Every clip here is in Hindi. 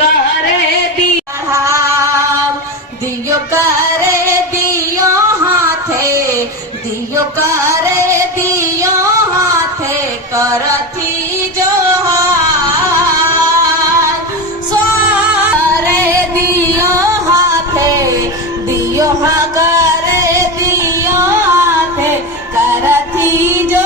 करे दिया दियो करे दियो हाथे दियो करे दियो हाथे करथी जो स्वारे दियो हाथे दियो करे दियो हाथे करथी जो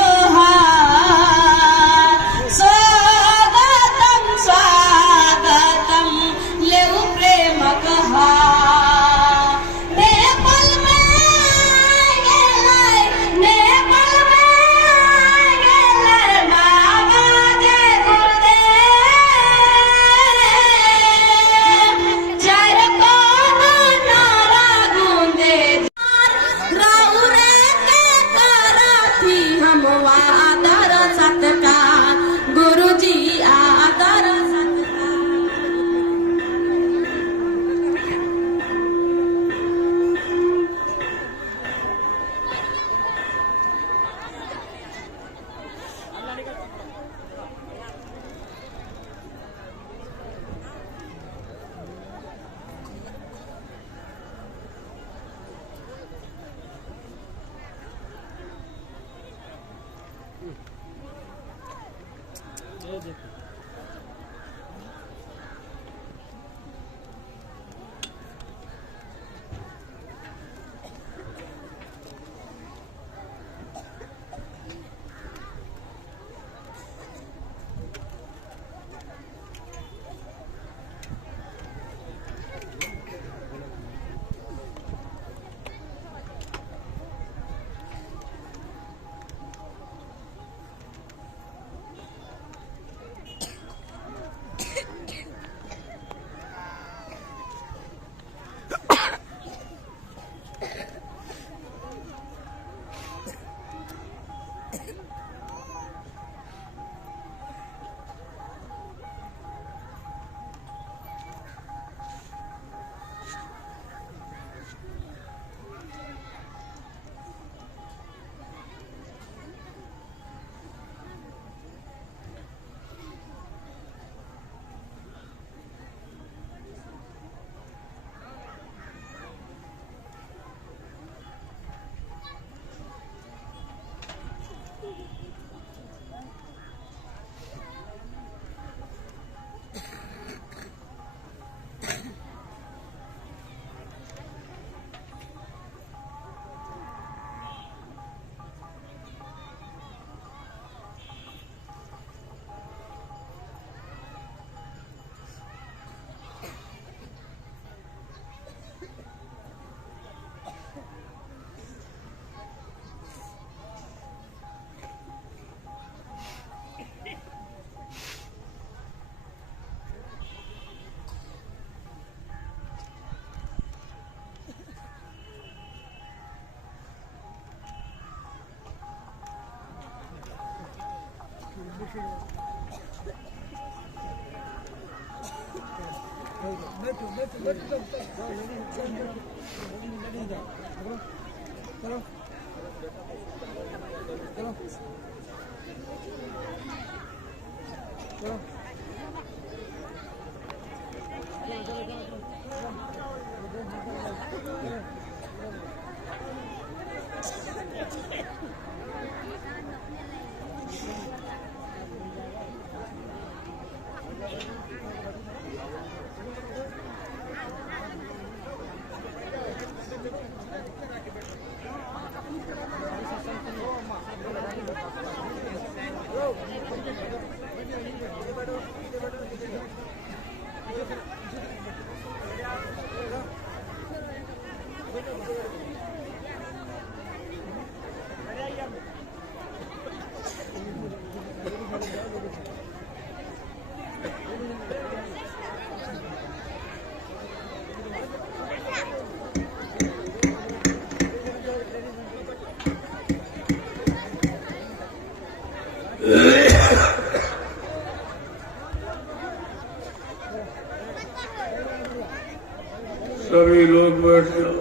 सभी लोग बैठ जाओ।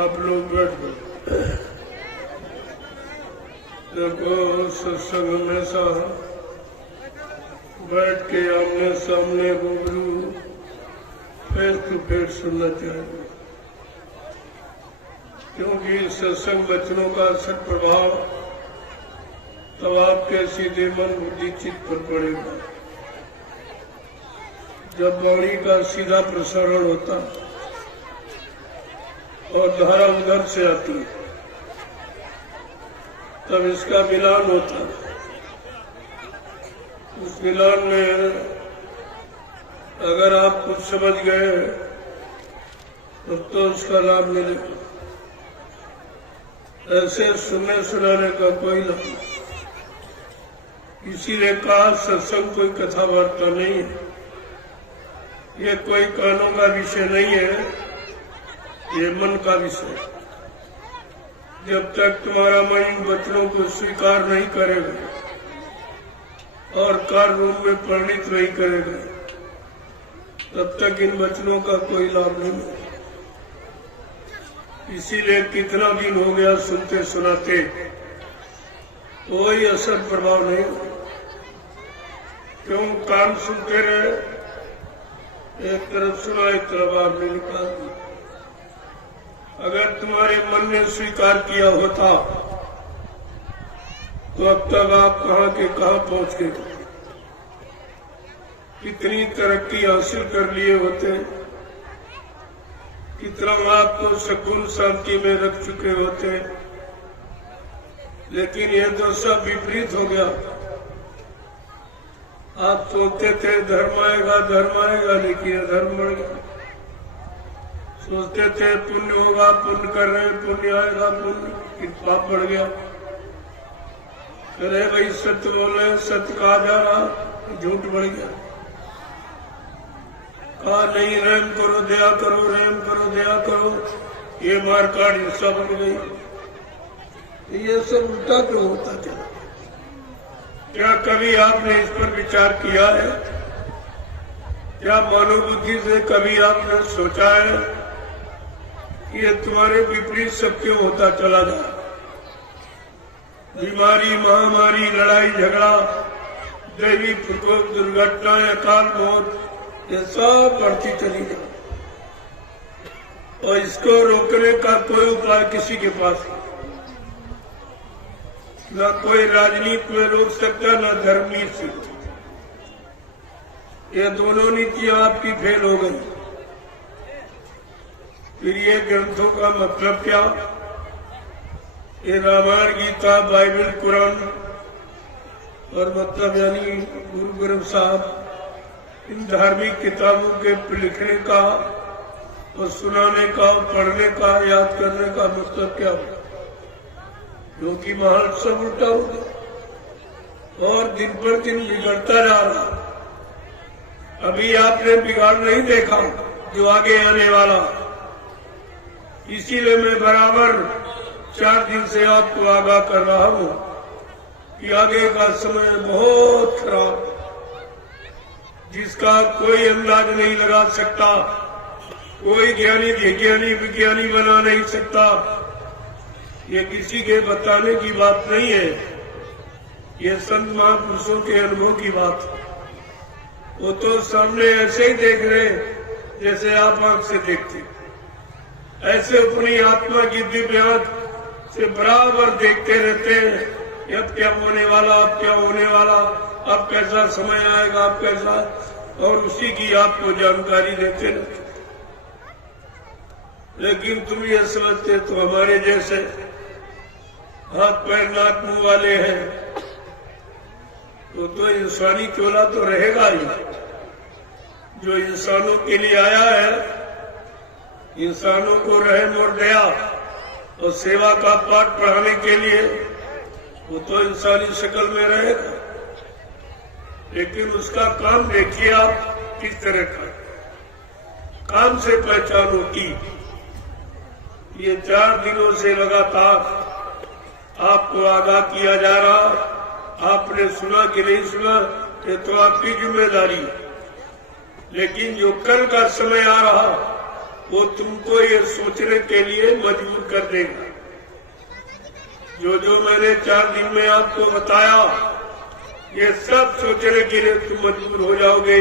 आप लोग बैठ जाओ। देखो सत्संग में सा बैठ के आमने सामने रूबरू फेस टू फेस सुनना चाहिए, क्योंकि सत्संग वचनों का असर प्रभाव तब आपके सीधे मन बुद्धि चित्त पर पड़ेगा जब वाणी का सीधा प्रसारण होता और धारा उधर से आती है, तब इसका मिलान होता है। उस मिलान में अगर आप कुछ समझ गए तो उसका लाभ मिलेगा, ऐसे सुनने सुनाने का कोई लाभ नहीं। इसीलिए कहा सत्संग कोई कथा वार्ता नहीं है, ये कोई कानों का विषय नहीं है, ये मन का विषय है। जब तक तुम्हारा मन इन वचनों को स्वीकार नहीं करेगा और कार्य रूप में परिणित नहीं करेगा, तब तक इन वचनों का कोई लाभ नहीं है। इसीलिए कितना दिन हो गया सुनते सुनाते कोई असर प्रभाव नहीं हो। क्यों? कान सुनते रहे, एक तरफ सुना एक तरफ आपने निकाल दिया। अगर तुम्हारे मन ने स्वीकार किया होता तो अब तक आप कहाँ के कहाँ पहुंच गए, कितनी तरक्की हासिल कर लिए होते, कितना आपको सुकून शांति में रख चुके होते। लेकिन ये तो सब विपरीत हो गया। आप सोचते थे धर्म आएगा, लेकिन अधर्म बढ़ गया। सोचते थे पुण्य होगा, पुण्य कर रहे हैं, पुण्य आएगा, पुण्य पाप बढ़ गया। अरे भाई सत्य बोल रहे, सत्य कहा जा रहा, झूठ बढ़ गया। कहा नहीं रहम करो, दया करो, रहम करो, दया करो, ये मारकाट हिस्सा बन गई। ये सब उल्टा क्यों होता चला? क्या कभी आपने इस पर विचार किया है? क्या मनोबुद्धि से कभी आपने सोचा है कि ये तुम्हारे विपरीत सब क्यों होता चला जाए? बीमारी, महामारी, लड़ाई झगड़ा, दैवी प्रकोप, दुर्घटनाएं, अकाल मौत, ये सब बढ़ती चली जाए और इसको रोकने का कोई उपाय किसी के पास नहीं। न कोई राजनीति में रोक सकता, न धर्म नीति। ये दोनों नीतियां आपकी फेल हो गई। फिर ये ग्रंथों का मतलब क्या? ये रामायण, गीता, बाइबल, कुरान और मतलब यानी गुरु ग्रंथ साहब, इन धार्मिक किताबों के लिखने का और सुनाने का, पढ़ने का, याद करने का मतलब क्या है? क्योंकि माहौल सब उल्टा हो गया और दिन पर दिन बिगड़ता जा रहा। अभी आपने बिगाड़ नहीं देखा जो आगे आने वाला। इसीलिए मैं बराबर 4 दिन से आपको आगाह कर रहा हूँ कि आगे का समय बहुत खराब, जिसका कोई अंदाज नहीं लगा सकता, कोई ज्ञानी विज्ञानी बना नहीं सकता। ये किसी के बताने की बात नहीं है, ये संत महापुरुषों के अनुभव की बात है। वो तो सामने ऐसे ही देख रहे जैसे आप आंख से देखते, ऐसे अपनी आत्मा की दिव्य आंख से बराबर देखते रहते हैं। अब क्या होने वाला, अब क्या होने वाला, अब कैसा समय आएगा, अब कैसा, और उसी की आपको जानकारी देते रहते। लेकिन तुम ये समझते तो हमारे जैसे हाथ पैर नाक मुंह वाले हैं तो इंसानी चोला तो रहेगा ही। जो इंसानों के लिए आया है, इंसानों को रहम और दया और सेवा का पाठ पढ़ाने के लिए, वो तो इंसानी शक्ल में रहेगा। लेकिन उसका काम देखिए आप किस तरह का काम से पहचान होती। ये 4 दिनों से लगातार आपको आगाह किया जा रहा, आपने सुना कि नहीं सुना, ये तो आपकी जिम्मेदारी है। लेकिन जो कल का समय आ रहा, वो तुमको ये सोचने के लिए मजबूर कर देगा। जो मैंने 4 दिन में आपको बताया, ये सब सोचने के लिए तुम मजबूर हो जाओगे,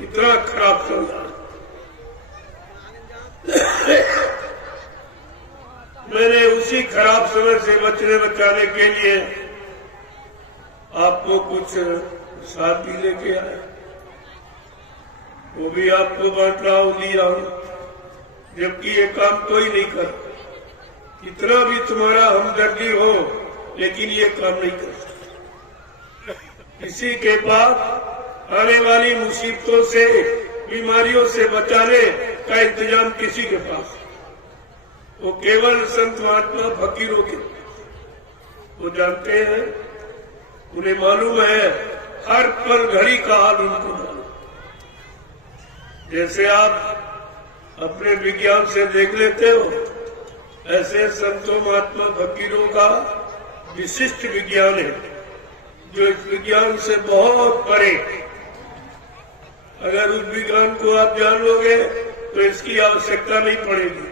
इतना खराब चल रहा है। मैंने उसी खराब समय से बचाने के लिए आपको कुछ साथ भी लेके आया, वो भी आपको बांट रहा हूं, दिया हूं, जबकि ये काम कोई नहीं कर, इतना भी तुम्हारा हमदर्दी हो लेकिन ये काम नहीं कर सकता। किसी के पास आने वाली मुसीबतों से, बीमारियों से बचाने का इंतजाम किसी के पास, वो केवल संत महात्मा फकीरों के, वो जानते हैं, उन्हें मालूम है, हर पल घड़ी का हाल उनको मालूम। जैसे आप अपने विज्ञान से देख लेते हो, ऐसे संतों महात्मा फकीरों का विशिष्ट विज्ञान है, जो इस विज्ञान से बहुत परे। अगर उस विज्ञान को आप जान लोगे तो इसकी आवश्यकता नहीं पड़ेगी,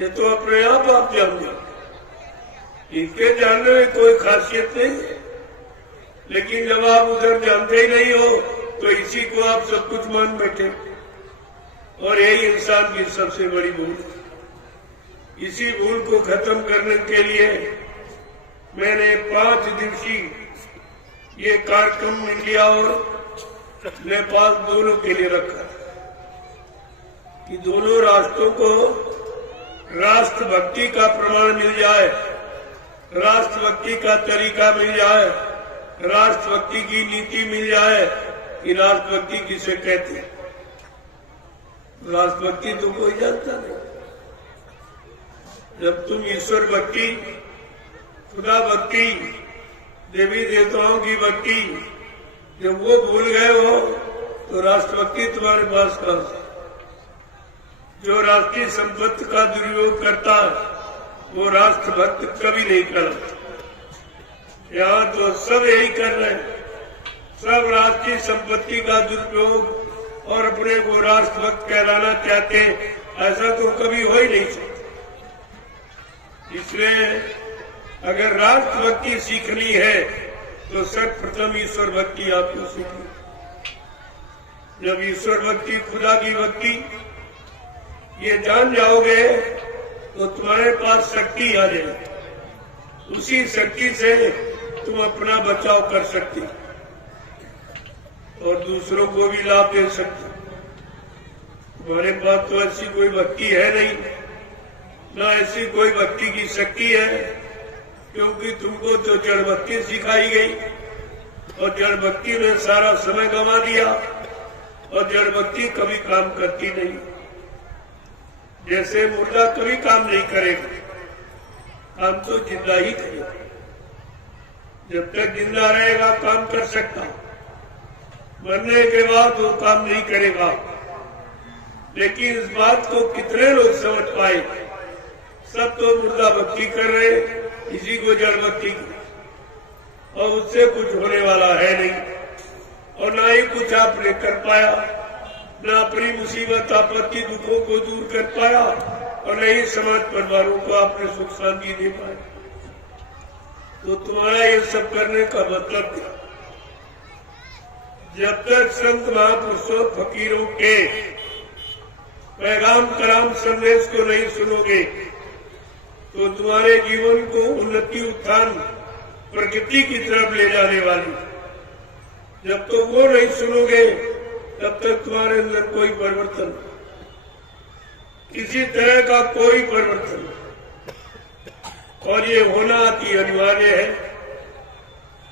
ये तो अपने आप जान लो। इनके जानने में कोई खासियत नहीं है, लेकिन जब आप उधर जानते ही नहीं हो तो इसी को आप सब कुछ मान बैठे, और यही इंसान की सबसे बड़ी भूल है। इसी भूल को खत्म करने के लिए मैंने 5 दिवसीय ये कार्यक्रम इंडिया और नेपाल दोनों के लिए रखा, कि दोनों राष्ट्रों को राष्ट्रभक्ति का प्रमाण मिल जाए, राष्ट्रभक्ति का तरीका मिल जाए, राष्ट्रभक्ति की नीति मिल जाए कि राष्ट्रभक्ति किसे कहते हैं। राष्ट्रभक्ति तो कोई जानता नहीं। जब तुम ईश्वर भक्ति, खुदा भक्ति, देवी देवताओं की भक्ति जब वो भूल गए हो तो राष्ट्रभक्ति तुम्हारे पास कहां से। जो राष्ट्रीय संपत्ति का दुरुपयोग करता है वो राष्ट्रभक्त कभी नहीं करता। यहाँ तो सब यही कर रहे हैं, सब राष्ट्रीय संपत्ति का दुरुपयोग और अपने को राष्ट्रभक्त कहलाना चाहते हैं, ऐसा तो कभी हो ही नहीं सकता। इसलिए अगर राष्ट्रभक्ति सीखनी है तो सर्वप्रथम ईश्वर भक्ति आपको सीखनी। जब ईश्वर भक्ति, खुदा की भक्ति ये जान जाओगे तो तुम्हारे पास शक्ति आ जाएगी, उसी शक्ति से तुम अपना बचाव कर सकते और दूसरों को भी लाभ दे सकते। तुम्हारे पास तो ऐसी कोई भक्ति है नहीं, ना ऐसी कोई भक्ति की शक्ति है, क्योंकि तुमको तो जड़ भक्ति सिखाई गई और जड़ भक्ति में सारा समय गंवा दिया, और जड़ भक्ति कभी काम करती नहीं। जैसे मुर्दा कभी काम नहीं करेगा, काम तो जिंदा ही करेगा। जब तक जिंदा रहेगा काम कर सकता, मरने के बाद वो काम नहीं करेगा। लेकिन इस बात को कितने लोग समझ पाए? सब तो मुर्दा भक्ति कर रहे, इसी को जड़ भक्ति की, और उससे कुछ होने वाला है नहीं, और ना ही कुछ आपने कर पाया, न अपनी मुसीबत आपत्ति दुखों को दूर कर पाया, और न ही समाज परिवारों को आपने सुख शांति दे पाया। तो तुम्हारा ये सब करने का मतलब क्या? जब तक संत महापुरुषों फकीरों के पैगाम कराम संदेश को नहीं सुनोगे तो तुम्हारे जीवन को उन्नति उत्थान प्रगति की तरफ ले जाने वाली, जब तो वो नहीं सुनोगे तब तक तुम्हारे अंदर कोई परिवर्तन, किसी तरह का कोई परिवर्तन, और ये होना अति अनिवार्य है।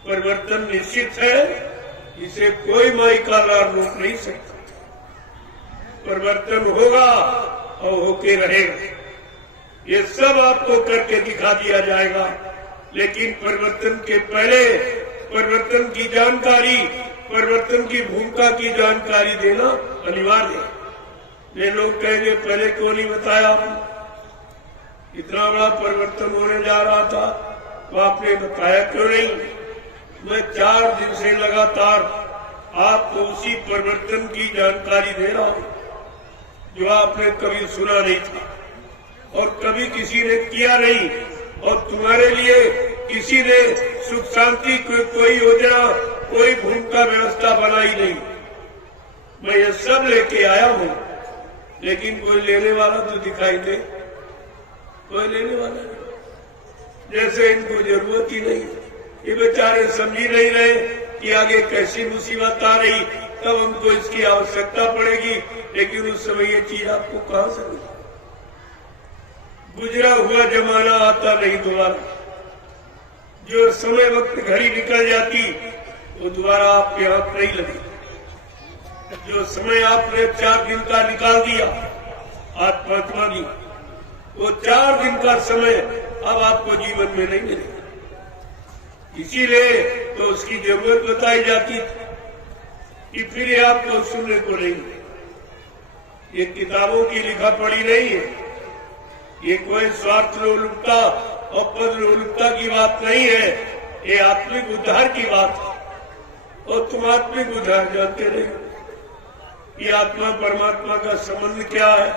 परिवर्तन निश्चित है, इसे कोई माई का लाभ रोक नहीं सकता। परिवर्तन होगा और होके रहेगा, ये सब आपको करके दिखा दिया जाएगा। लेकिन परिवर्तन के पहले परिवर्तन की जानकारी, परिवर्तन की भूमिका की जानकारी देना अनिवार्य है। ये लोग कहेंगे पहले क्यों नहीं बताया? इतना बड़ा परिवर्तन होने जा रहा था तो आपने बताया क्यों नहीं? मैं 4 दिन से लगातार आपको उसी परिवर्तन की जानकारी दे रहा हूं जो आपने कभी सुना नहीं था और कभी किसी ने किया नहीं, और तुम्हारे लिए किसी ने सुख शांति कोई योजना कोई भूमिका व्यवस्था बनाई नहीं। मैं ये सब लेके आया हूं, लेकिन कोई लेने वाला तो दिखाई दे, कोई लेने वाला नहीं। जैसे इनको जरूरत ही नहीं। ये बेचारे समझ ही नहीं रहे कि आगे कैसी मुसीबत आ रही, तब हमको इसकी आवश्यकता पड़ेगी, लेकिन उस समय ये चीज आपको कहां से मिली। गुजरा हुआ जमाना आता नहीं दोबारा। जो समय वक्त घड़ी निकल जाती वो दोबारा आपके हाथ नहीं लगी। जो समय आपने 4 दिन का निकाल दिया आत्मात्मा की, वो 4 दिन का समय अब आपको जीवन में नहीं मिलेगा। इसीलिए तो उसकी जरूरत बताई जाती थी कि फिर ये आपको सुनने को नहीं मिले। ये किताबों की लिखा पढ़ी नहीं है, ये कोई स्वार्थ लोलुपता और पद लोलुपता की बात नहीं है, ये आत्मिक उद्धार की बात है। और तुम आत्मिक उद्धार जानते नहीं, ये आत्मा परमात्मा का संबंध क्या है,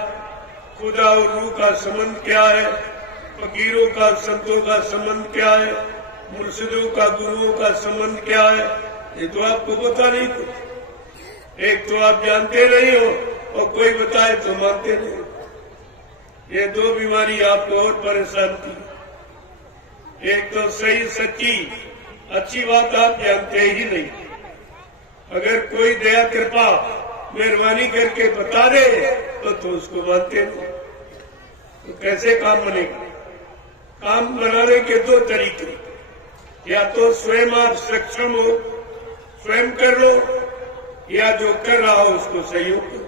खुदा और रूह का संबंध क्या है, फकीरों का संतों का संबंध क्या है, मुर्शिदों का गुरुओं का संबंध क्या है, ये तो आपको पता नहीं कुछ। एक तो आप जानते नहीं हो और कोई बताए तो मानते नहीं। ये 2 बीमारी आपको और परेशान की। एक तो सही सच्ची अच्छी बात आप जानते ही नहीं। अगर कोई दया कृपा मेहरबानी करके बता दे तो उसको मानते नहीं। तो कैसे काम बनेगा? काम बनाने के 2 तरीके, या तो स्वयं आप सक्षम हो, स्वयं कर लो, या जो कर रहा हो उसको सहयोग करो।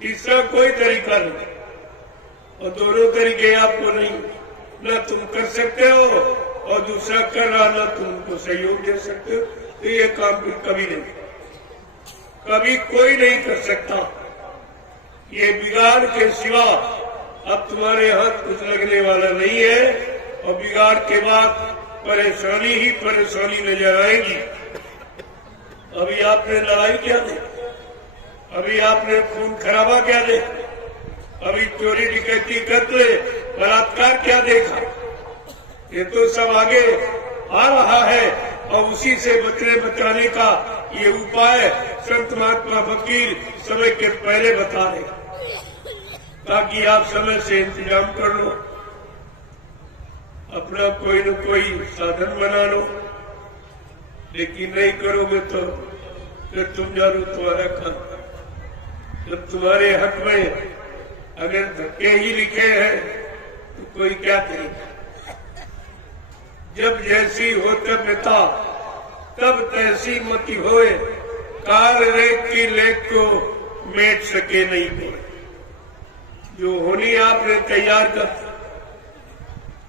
तीसरा कोई तरीका नहीं। और दोनों तरीके आपको नहीं, न तुम कर सकते हो और दूसरा कर रहा न तुम उनको सहयोग दे सकते हो, तो ये काम फिर कभी नहीं, कभी कोई नहीं कर सकता। ये बिगाड़ के सिवा अब तुम्हारे हाथ कुछ लगने वाला नहीं है, और बिगाड़ के बाद परेशानी ही परेशानी नजर आएगी। अभी आपने लड़ाई क्या देखी, अभी आपने खून खराबा क्या देखा, अभी चोरी डकैती कत्ल बलात्कार क्या देखा। ये तो सब आगे आ रहा है, और उसी से बचाने का ये उपाय संत महात्मा फकीर समय के पहले बता रहे, ताकि आप समय से इंतजाम कर लो, अपना कोई न कोई साधन बना लो। लेकिन नहीं करोगे तो फिर तुम जानो तुम्हारा काम। जब तुम्हारे हक में अगर धक्के ही लिखे हैं तो कोई क्या करेगा। जब जैसी हो तब नेता, तब तैसी मति होए, काल रेख की लेख को मेट सके नहीं कोई। जो होनी आपने तैयार कर,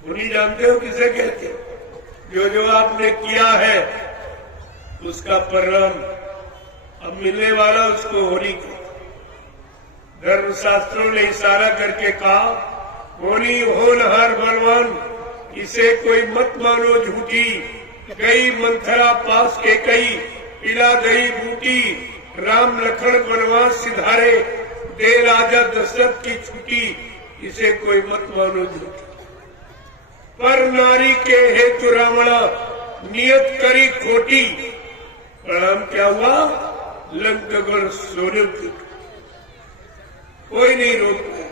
होनी जानते हो किसे कहते हो? जो आपने किया है उसका परिणाम अब मिलने वाला उसको होनी कहते। धर्मशास्त्रों ने इशारा करके कहा, होनी होनहार बलवान, इसे कोई मत मानो झूठी। गई मंथरा पास के कई, पिला दही बूटी। राम लखन वनवास सिधारे, दे राजा दशरथ की छुट्टी। इसे कोई मत मानो झूठी। पर नारी के हेतु रावणा, नियत करी खोटी। परिणाम क्या हुआ? लंकगढ़ सोने की। कोई नहीं रोक पाया।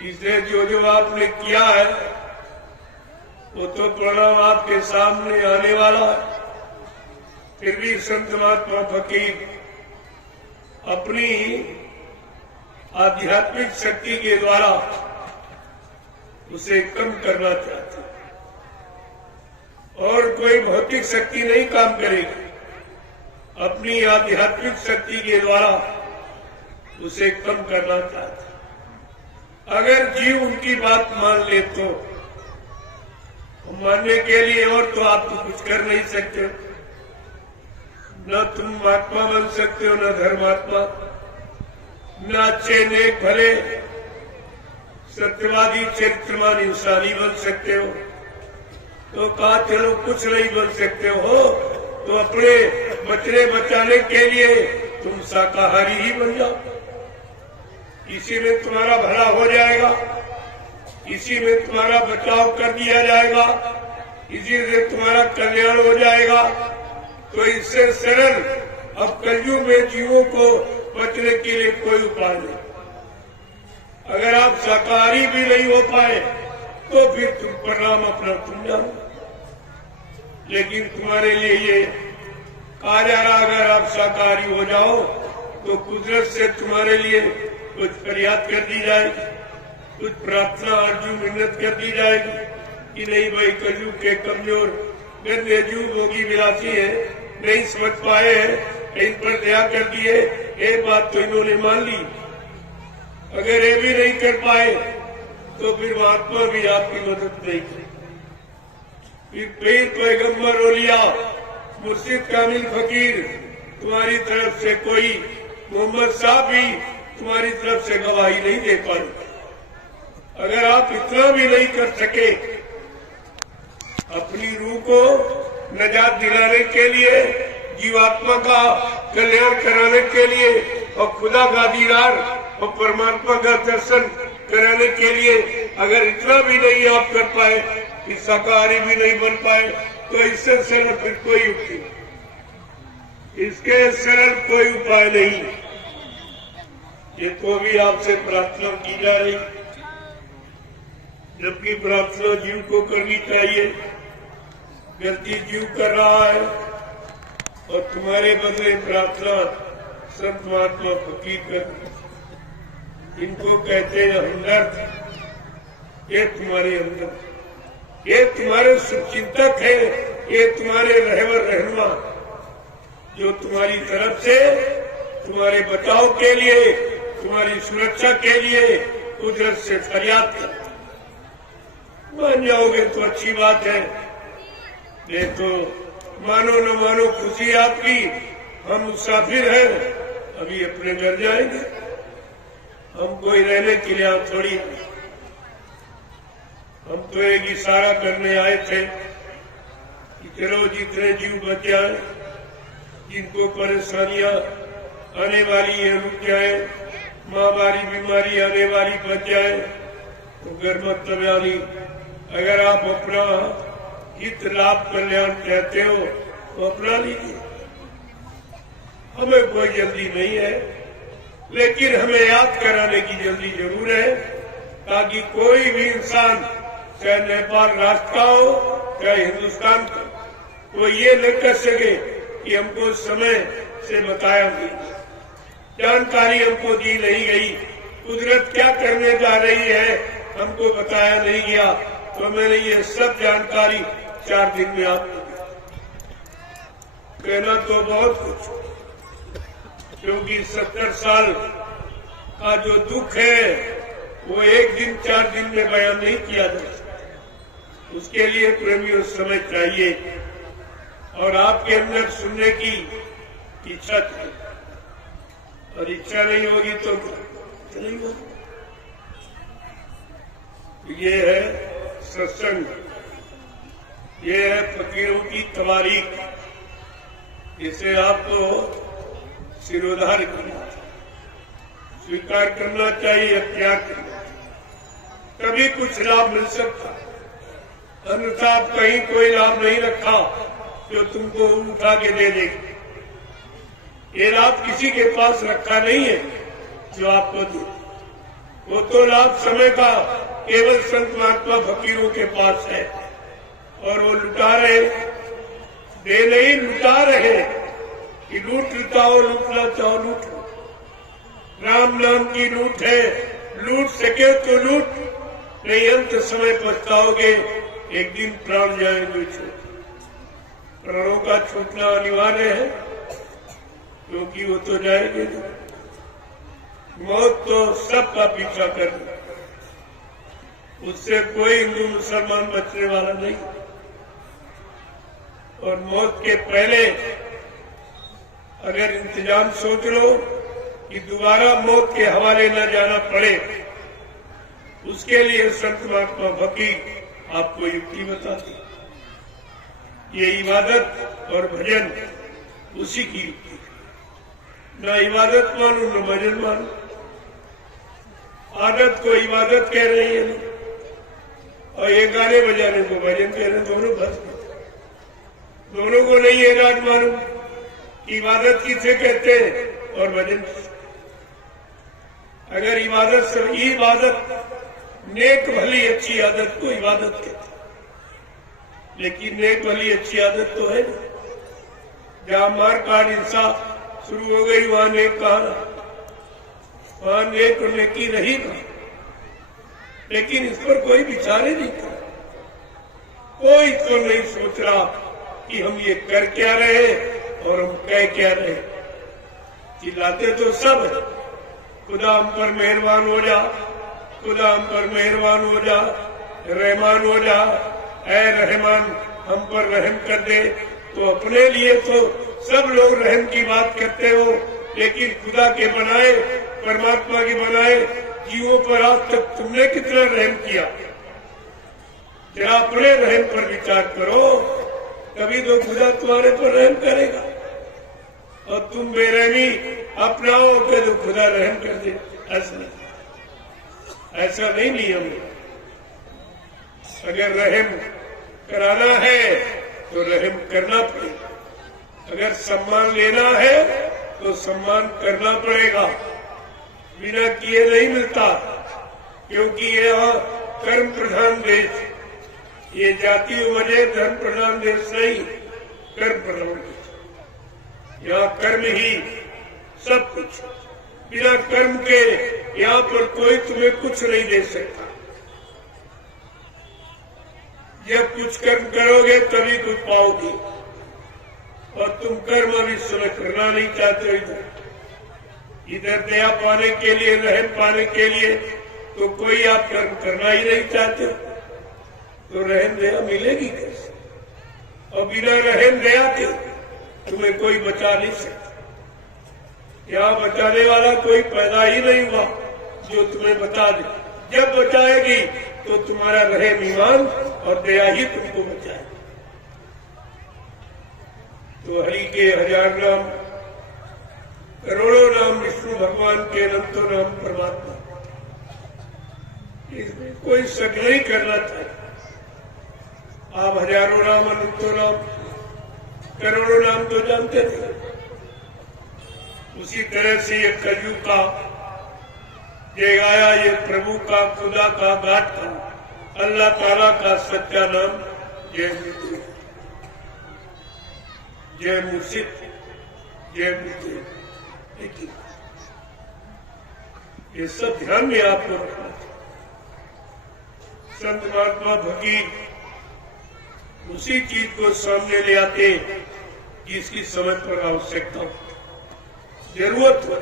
इसलिए जो आपने किया है वो तो परिणाम आपके सामने आने वाला है। फिर भी संत महात्मा फकीर अपनी आध्यात्मिक शक्ति के द्वारा उसे कम करना चाहते, और कोई भौतिक शक्ति नहीं काम करेगी। अपनी आध्यात्मिक शक्ति के द्वारा उसे कम करना चाहते। अगर जीव उनकी बात मान ले तो मानने के लिए और तो आप तो कुछ कर नहीं सकते। न तुम महात्मा बन सकते हो, न धर्मात्मा, न अच्छे नेक भले सत्यवादी चरित्रवान इंसानी बन सकते हो। तो कहा चलो कुछ नहीं बन सकते हो तो अपने बचने बचाने के लिए तुम शाकाहारी ही बन जाओ। इसी में तुम्हारा भला हो जाएगा, इसी में तुम्हारा बचाव कर दिया जाएगा, इसी से तुम्हारा कल्याण हो जाएगा। तो इससे सरल अब कलयुग में जीवों को बचने के लिए कोई उपाय नहीं। अगर आप शाकाहारी भी नहीं हो पाए तो फिर तुम परिणाम अपना तुम जानो। लेकिन तुम्हारे लिए ये कहा जा रहा, अगर आप शाकाहारी हो जाओ तो कुदरत से तुम्हारे लिए कुछ फरियाद कर दी जाएगी, कुछ प्रार्थना अर्जु मिन्नत कर दी जाएगी कि नहीं भाई कलयुग के कमजोर गंदे जीव भोगी विलासी है, नहीं समझ पाए हैं, इन पर दया कर दिए। एक बात तो इन्होंने मान ली। अगर ये भी नहीं कर पाए तो फिर महात्मा भी आपकी मदद नहीं करें। फिर पीर पैगम्बर औलिया मुर्शिद कामिल फकीर तुम्हारी तरफ से कोई, मोहम्मद साहब भी तुम्हारी तरफ से गवाही नहीं दे पाए। अगर आप इतना भी नहीं कर सके अपनी रूह को नजात दिलाने के लिए, जीवात्मा का कल्याण कराने के लिए और खुदा का दीदार और परमात्मा का दर्शन कराने के लिए अगर इतना भी नहीं आप कर पाए, इस शाकाहारी भी नहीं बन पाए, तो इससे सरल फिर कोई युक्ति, इसके सरल कोई उपाय नहीं। ये तो भी आपसे प्रार्थना की जा रही, जबकि प्रार्थना जीव को करनी चाहिए। गलती जीव कर रहा है और तुम्हारे बदले प्रार्थना संत महात्मा फकीर कर, इनको कहते हैं हमदर्द। ये तुम्हारे अंदर, ये तुम्हारे शुभचिंतक है, ये तुम्हारे रहबर रहनुमा, जो तुम्हारी तरफ से तुम्हारे बचाव के लिए, तुम्हारी सुरक्षा के लिए कुदरत से फरियाद कर। मान जाओगे तो अच्छी बात है, नहीं तो मानो न मानो खुशी आपकी। हम मुसाफिर हैं, अभी अपने घर जाएंगे, हम कोई रहने के लिए आप थोड़ी, हम तो एक इशारा करने आए थे कि चलो जितने जीव बच जाए, जिनको परेशानियां आने वाली है रुक जाए, महामारी बीमारी आने वाली बच जाए, तो घर मतलब यानी अगर आप अपना हित लाभ कल्याण चाहते हो तो अपना लीजिए। हमें कोई जल्दी नहीं है, लेकिन हमें याद कराने की जल्दी जरूर है, ताकि कोई भी इंसान, चाहे नेपाल राष्ट्र का हो चाहे हिंदुस्तान का, वो ये न कर सके कि हमको समय से बताया नहीं, जानकारी हमको दी नहीं गई, कुदरत क्या करने जा रही है हमको बताया नहीं गया। तो मैंने ये सब जानकारी 4 दिन में आपको कहना तो बहुत कुछ, क्योंकि 70 साल का जो दुख है वो 1 दिन 4 दिन में बयान नहीं किया जा सकता। उसके लिए प्रेमियों समय चाहिए और आपके अंदर सुनने की इच्छा चाहिए, और इच्छा नहीं होगी तो नहीं होगी। ये है सत्संग, ये है फकीरों की तवारीख, इसे आपको सिरोधार करना, स्वीकार करना चाहिए, अख्तियार करना, तभी कुछ लाभ मिल सकता। अन्यथा आप कहीं कोई लाभ नहीं रखा जो तुमको उठा के दे देगा। ये लाभ किसी के पास रखा नहीं है जो आपको दे, वो तो लाभ समय का केवल संत महात्मा फकीरों के पास है, और वो लुटा रहे, दे नहीं लुटा रहे कि लूट लुटाओ, लूटना चाहो लूट लो। राम नाम की लूट है, लूट सके तो लूट, नहीं अंत समय पछताओगे, एक दिन प्राण जाएंगे छूट। प्राणों का छूटना अनिवार्य है, क्योंकि वो तो जाएंगे नहीं। मौत तो सबका पीछा कर, उससे कोई हिंदू मुसलमान बचने वाला नहीं। और मौत के पहले अगर इंतजाम सोच लो कि दोबारा मौत के हवाले न जाना पड़े, उसके लिए संत महात्मा फकीर आपको युक्ति बताते। ये इबादत और भजन उसी की युक्ति, न इबादत मानो न भजन मानो। आदत को इबादत कह रही है और ये गाने बजाने को भजन कह रहे, दोनों फंस गए। दोनों को नहीं है राज मालूम इबादत किसे कहते हैं और भजन। अगर इबादत नेक भली अच्छी आदत को इबादत कहते, लेकिन नेक भली अच्छी आदत तो है जहां मार काट हिंसा शुरू हो गई वहां नेक कहा, वहां नेक और नेकी रही कहा। लेकिन इस पर कोई विचार ही नहीं कर, कोई तो नहीं सोच रहा कि हम ये कर क्या रहे और हम कह क्या रहे। चिल्लाते तो सब है, खुदा हम पर मेहरबान हो जा, खुदा हम पर मेहरबान हो जा, रहमान हो जा, ऐ रहमान हम पर रहम कर दे। तो अपने लिए तो सब लोग रहम की बात करते हो, लेकिन खुदा के बनाए, परमात्मा के बनाए जीवों पर आज तक तुमने कितना रहम किया? जरा अपने रहम पर विचार करो, तभी तो खुदा तुम्हारे पर रहम करेगा। और तुम बेरहमी अपनाओगे तो खुदा रहम कर दे, ऐसा नहीं नियम है। अगर रहम कराना है तो रहम करना पड़ेगा, अगर सम्मान लेना है तो सम्मान करना पड़ेगा, बिना किए नहीं मिलता। क्योंकि यह कर्म प्रधान देश, ये जाति वजह धर्म प्रधान देश नहीं, कर्म प्रधान देश। यहाँ कर्म ही सब कुछ, बिना कर्म के यहाँ पर कोई तुम्हें कुछ नहीं दे सकता। जब कुछ कर्म करोगे तभी कुछ पाओगे, और तुम कर्म अभी समय करना नहीं चाहते हो। इधर दया पाने के लिए, रहम पाने के लिए तो कोई आप कर्म करना ही नहीं चाहते, तो रहम दया मिलेगी कैसे? और बिना रहम दया के तुम्हें कोई बचा नहीं सकता। यहाँ बचाने वाला कोई पैदा ही नहीं हुआ जो तुम्हें बचा दे। जब बचाएगी तो तुम्हारा रहम ईमान और दया ही तुमको बचाएगी। तो हरि के 1000 नाम, करोड़ों नाम विष्णु भगवान के, अनंतों नाम परमात्मा, इसमें कोई शक नहीं करना चाहिए। आप हजारों नाम, अनंतों नाम, करोड़ों नाम तो जानते थे। उसी तरह से ये कलयुग का, ये गाया, ये प्रभु का, खुदा का, गाट का, अल्लाह ताला का सच्चा नाम जय मृत्यु, जय मुर्शिद, जय मृत्यु। लेकिन ये सब ध्यान में आपको रखना चाहिए। संत महात्मा फकीर उसी चीज को सामने ले आते जिसकी समय पर आवश्यकता हो, जरूरत हो,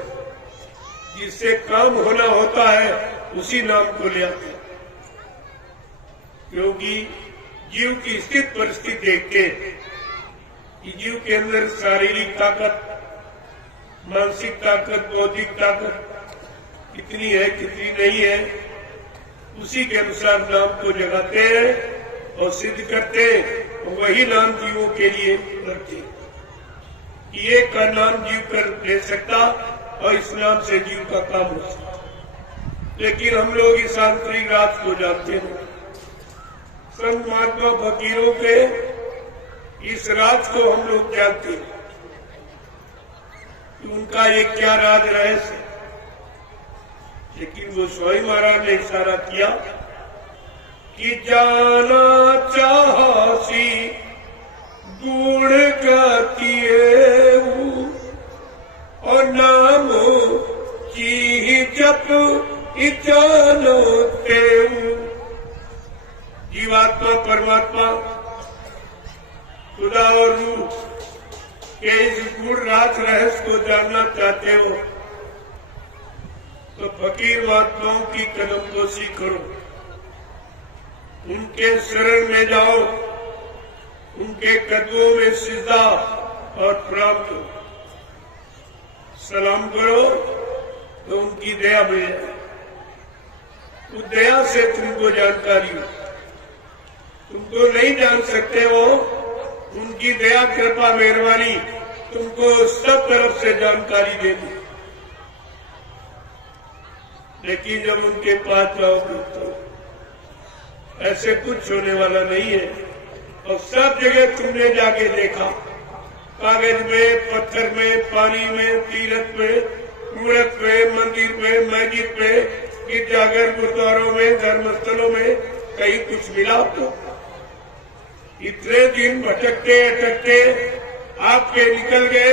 जिससे काम होना होता है, उसी नाम को ले आते। क्योंकि जीव की स्थित परिस्थिति देख के कि जीव के अंदर शारीरिक ताकत, मानसिक ताकत, बौद्धिक ताकत कितनी है, कितनी नहीं है, उसी के अनुसार नाम को जगाते हैं और सिद्ध करते हैं। और वही नाम जीवों के लिए रखते हैं कि एक का नाम जीव कर ले सकता और इस नाम से जीव का काम हो सकता। लेकिन हम लोग इस आंतरिक राज को जानते हैं। संत महात्मा फकीरों के इस राज को हम लोग जानते हैं कि उनका ये क्या राज रहस्य। लेकिन वो स्वयं महाराज ने इशारा किया कि जाना चाहसी गुण गातिए और नाम की जप जानो तेऊ। जीवात्मा परमात्मा खुदा और रूह के इस गुण राज रहस्य को जानना चाहते हो तो फकीर महात्माओं की कदम दोषी करो, उनके शरण में जाओ, उनके कदमों में सिजदा और प्रणाम करो, सलाम करो तो उनकी दया मिल जाए। उस दया से तुमको जानकारी हो, तुमको नहीं जान सकते हो, उनकी दया कृपा मेहरबानी तुमको सब तरफ से जानकारी देती। लेकिन जब उनके पास जाओगे तो ऐसे कुछ होने वाला नहीं है। और सब जगह तुमने जाके देखा, कागज में, पत्थर में, पानी में, तीर्थ में, मूर्त में, मंदिर में, मस्जिद में, गिरजाघर, गुरुद्वारों में, धर्मस्थलों में कहीं कुछ मिला तो? इतने दिन भटकते अटकते आपके निकल गए,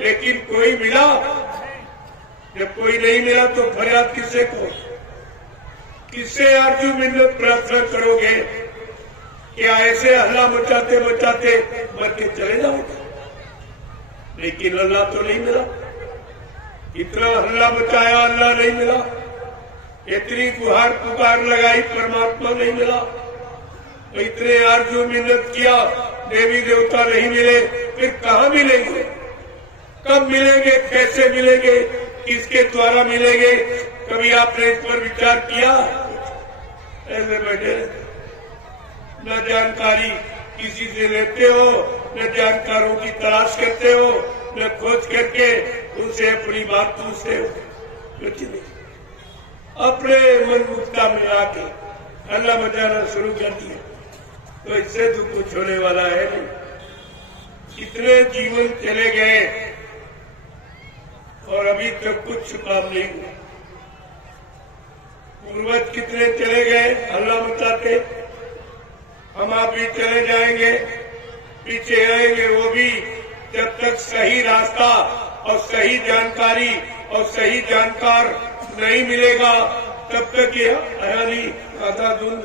लेकिन कोई मिला? जब कोई नहीं मिला तो फरियाद किससे को, किससे आरजू मिन्नत प्रार्थना करोगे? क्या ऐसे हल्ला मचाते मचाते मर के चले जाओगे? लेकिन अल्लाह तो नहीं मिला। इतना हल्ला मचाया, अल्लाह नहीं मिला। इतनी गुहार पुकार लगाई, परमात्मा नहीं मिला। इतने आरजू मिन्नत किया, देवी देवता नहीं मिले। फिर कहाँ मिलेंगे? कब मिलेंगे? कैसे मिलेंगे? किसके द्वारा मिलेंगे? कभी आपने इस पर विचार किया? ऐसे बैठे न जानकारी किसी से लेते हो, न जानकारों की तलाश करते हो, न खोज करके उनसे अपनी बात पूछते हो। कुछ नहीं, अपने मन मुक्ता में आके हल्ला मचाना शुरू कर दिया। तो इससे तो कुछ होने वाला है नहीं। कितने जीवन चले गए और अभी तक कुछ काम नहीं हुआ। पूर्वज कितने चले गए हल्ला मचाते, हम आप भी चले जाएंगे, पीछे आएंगे वो भी, जब तक सही रास्ता और सही जानकारी और सही जानकार नहीं मिलेगा तब तक ये हयाली आधा धुंध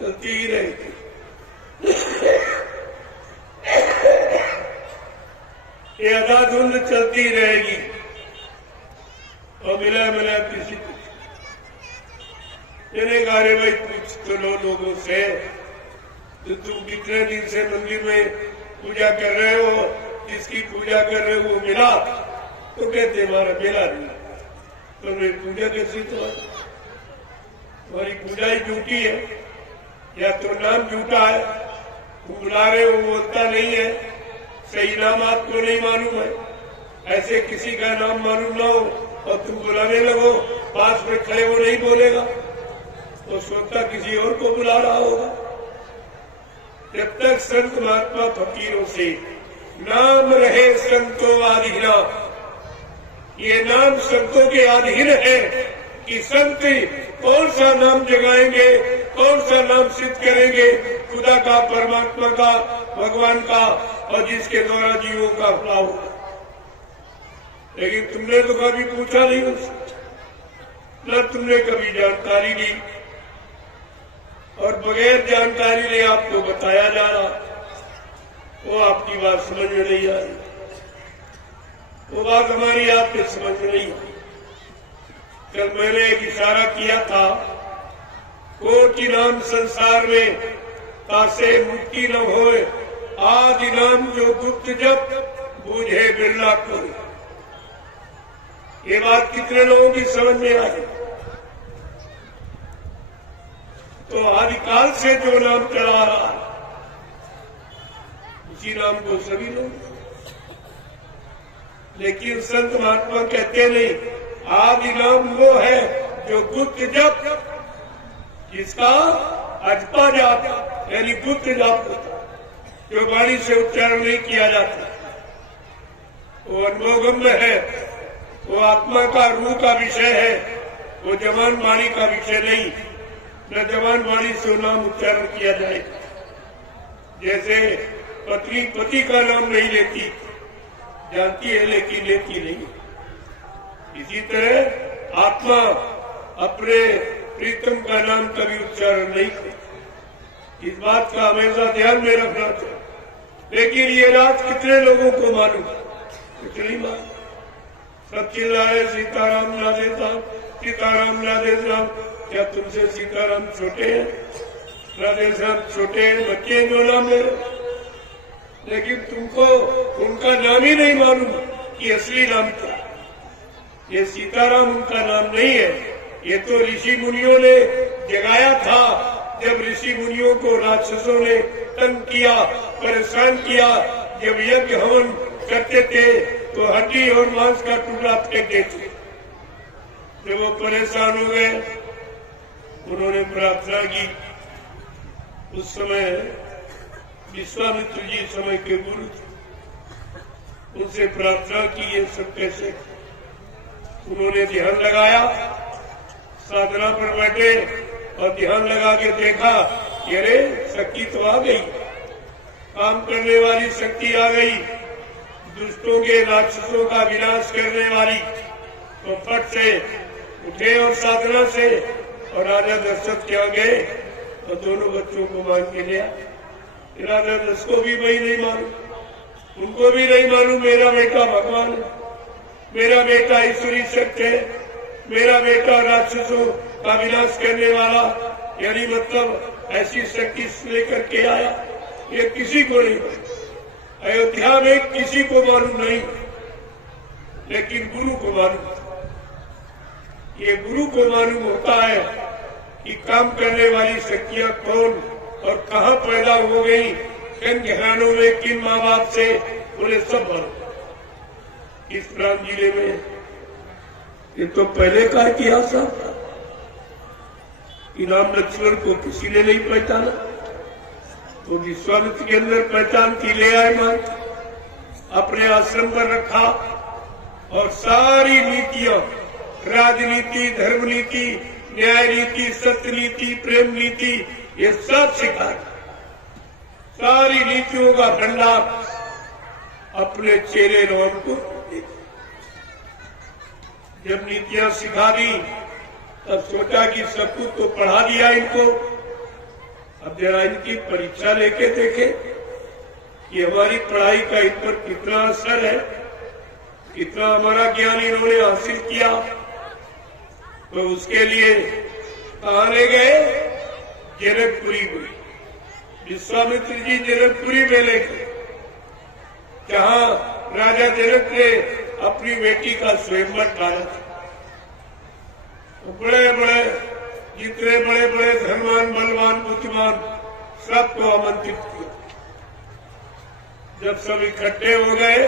चलती ही रहेगी। ये आधा धुंध चलती रहेगी और मिला मिला किसी को गारे भाई पूछ तो लो लोगों से, तो तुम कितने दिन से मंदिर में पूजा कर रहे हो, जिसकी पूजा कर रहे हो वो मिला? तो कहते हमारा मिला नहीं। तो मैं पूजा कैसी? तो हमारी पूजा ही झूठी है, या तो नाम झूठा है, तुम बुला रहे हो बोलता नहीं है, सही नाम आपको नहीं मालूम है। ऐसे किसी का नाम मालूम ना हो और तुम बुलाने लगो, पास में खड़े वो नहीं बोलेगा तो सोचता किसी और को बुला रहा होगा। जब तक संत महात्मा फकीरों से नाम रहे संतों आधीना, ये नाम संतों के अधीन है कि संत कौन सा नाम जगाएंगे, कौन सा नाम सिद्ध करेंगे, खुदा का, परमात्मा का, भगवान का, और जिसके द्वारा जीवों का भला होगा। लेकिन तुमने तो कभी पूछा नहीं उससे, न तुमने कभी जानकारी ली, और बगैर जानकारी ले आपको बताया जा रहा, वो आपकी बात समझ में नहीं आ रही, वो बात हमारी आपके समझ में नहीं आई। कल मैंने एक इशारा किया था, कोटि नाम संसार में तासे मुक्ति न होए, आदि नाम जो गुप्त जप बूझे बिरला को। ये बात कितने लोगों की समझ में आई? तो आदिकाल से जो नाम चला रहा है उसी नाम को सभी लोग, लेकिन संत महात्मा कहते नहीं, आदि नाम वो है जो गुप्त जप, जिसका अजपा जाप यानी गुप्त जाप होता, जो वाणी से उच्चारण नहीं किया जाता, वो अनुभवगम्य है, वो आत्मा का रूह का विषय है, वो जवान वाणी का विषय नहीं। न जवान वाणी से नाम उच्चारण किया जाए। जैसे पत्नी पति का नाम नहीं लेती, जानती है लेकिन लेती नहीं, इसी तरह आत्मा अपने प्रीतम का नाम कभी उच्चारण नहीं करती। इस बात का हमेशा ध्यान में रखना चाहिए। लेकिन ये रात कितने लोगों को मालूम? कुछ नहीं मालूम। सब चिल्लाए सीताराम राधे श्याम, सीताराम राधे श्याम। क्या तुमसे सीताराम छोटे हैं? राधे श्याम छोटे हैं, बच्चे हैं जो नाम ले रहे, लेकिन तुमको उनका नाम ही नहीं मालूम कि असली नाम क्या। ये सीताराम उनका नाम नहीं है, ये तो ऋषि मुनियों ने जगाया था। जब ऋषि मुनियों को राक्षसों ने तंग किया, परेशान किया, जब यज्ञ हवन करते थे तो हड्डी और मांस का टुकड़ा फेंकते थे। जब वो परेशान हो गए, उन्होंने प्रार्थना की। उस समय विश्वामित्र जी समय के गुरु थे। उनसे प्रार्थना की ये सब कैसे। उन्होंने ध्यान लगाया, साधना पर बैठे और ध्यान लगा के देखा कि अरे शक्ति तो आ गई, काम करने वाली शक्ति आ गई, दुष्टों के राक्षसों का विनाश करने वाली। तो फट से उठे और साधना से और राजा दशरथ क्या गए और दोनों बच्चों को मान के लिया। राजा दशरथ को भी मैं नहीं मालूम, उनको भी नहीं मालूम मेरा बेटा भगवान है, मेरा बेटा ईश्वरी शक्ति है, मेरा बेटा राक्षसों का विनाश करने वाला, यानी मतलब ऐसी शक्ति लेकर के आया। ये किसी को नहीं, अयोध्या में किसी को मालूम नहीं, लेकिन गुरु को मालूम। ये गुरु को मालूम होता है कि काम करने वाली शक्तियां कौन और कहाँ पैदा हो गई, किन घरानों में, किन माँ बाप से, उन्हें सब मालूम। इस राम जिले में ये तो पहले का इतिहास था कि राम लक्ष्मण को किसी ने नहीं पहचाना, तो विश्वामित्र के अंदर पहचान की ले आए, मान अपने आश्रम पर रखा और सारी नीतियां, राजनीति, धर्म नीति, न्याय नीति, सत्य नीति, प्रेम नीति, ये सब सिखा। सारी नीतियों का भंडार अपने चेले राम को। जब नीतियां सिखा दी तब सोचा कि सब कुछ तो पढ़ा दिया इनको, अब जरा इनकी परीक्षा लेके देखे कि हमारी पढ़ाई का इन पर कितना असर है, कितना हमारा ज्ञान इन्होंने हासिल किया। तो उसके लिए कहाँ ले गए? जनकपुरी को। विश्वामित्र जी जनकपुरी में ले गए, जहाँ राजा जनक ने अपनी बेटी का स्वयंवर डाला था। बड़े बड़े, जितने बड़े बड़े धनवान, बलवान, बुद्धिमान, सबको आमंत्रित किया। जब सब इकट्ठे हो गए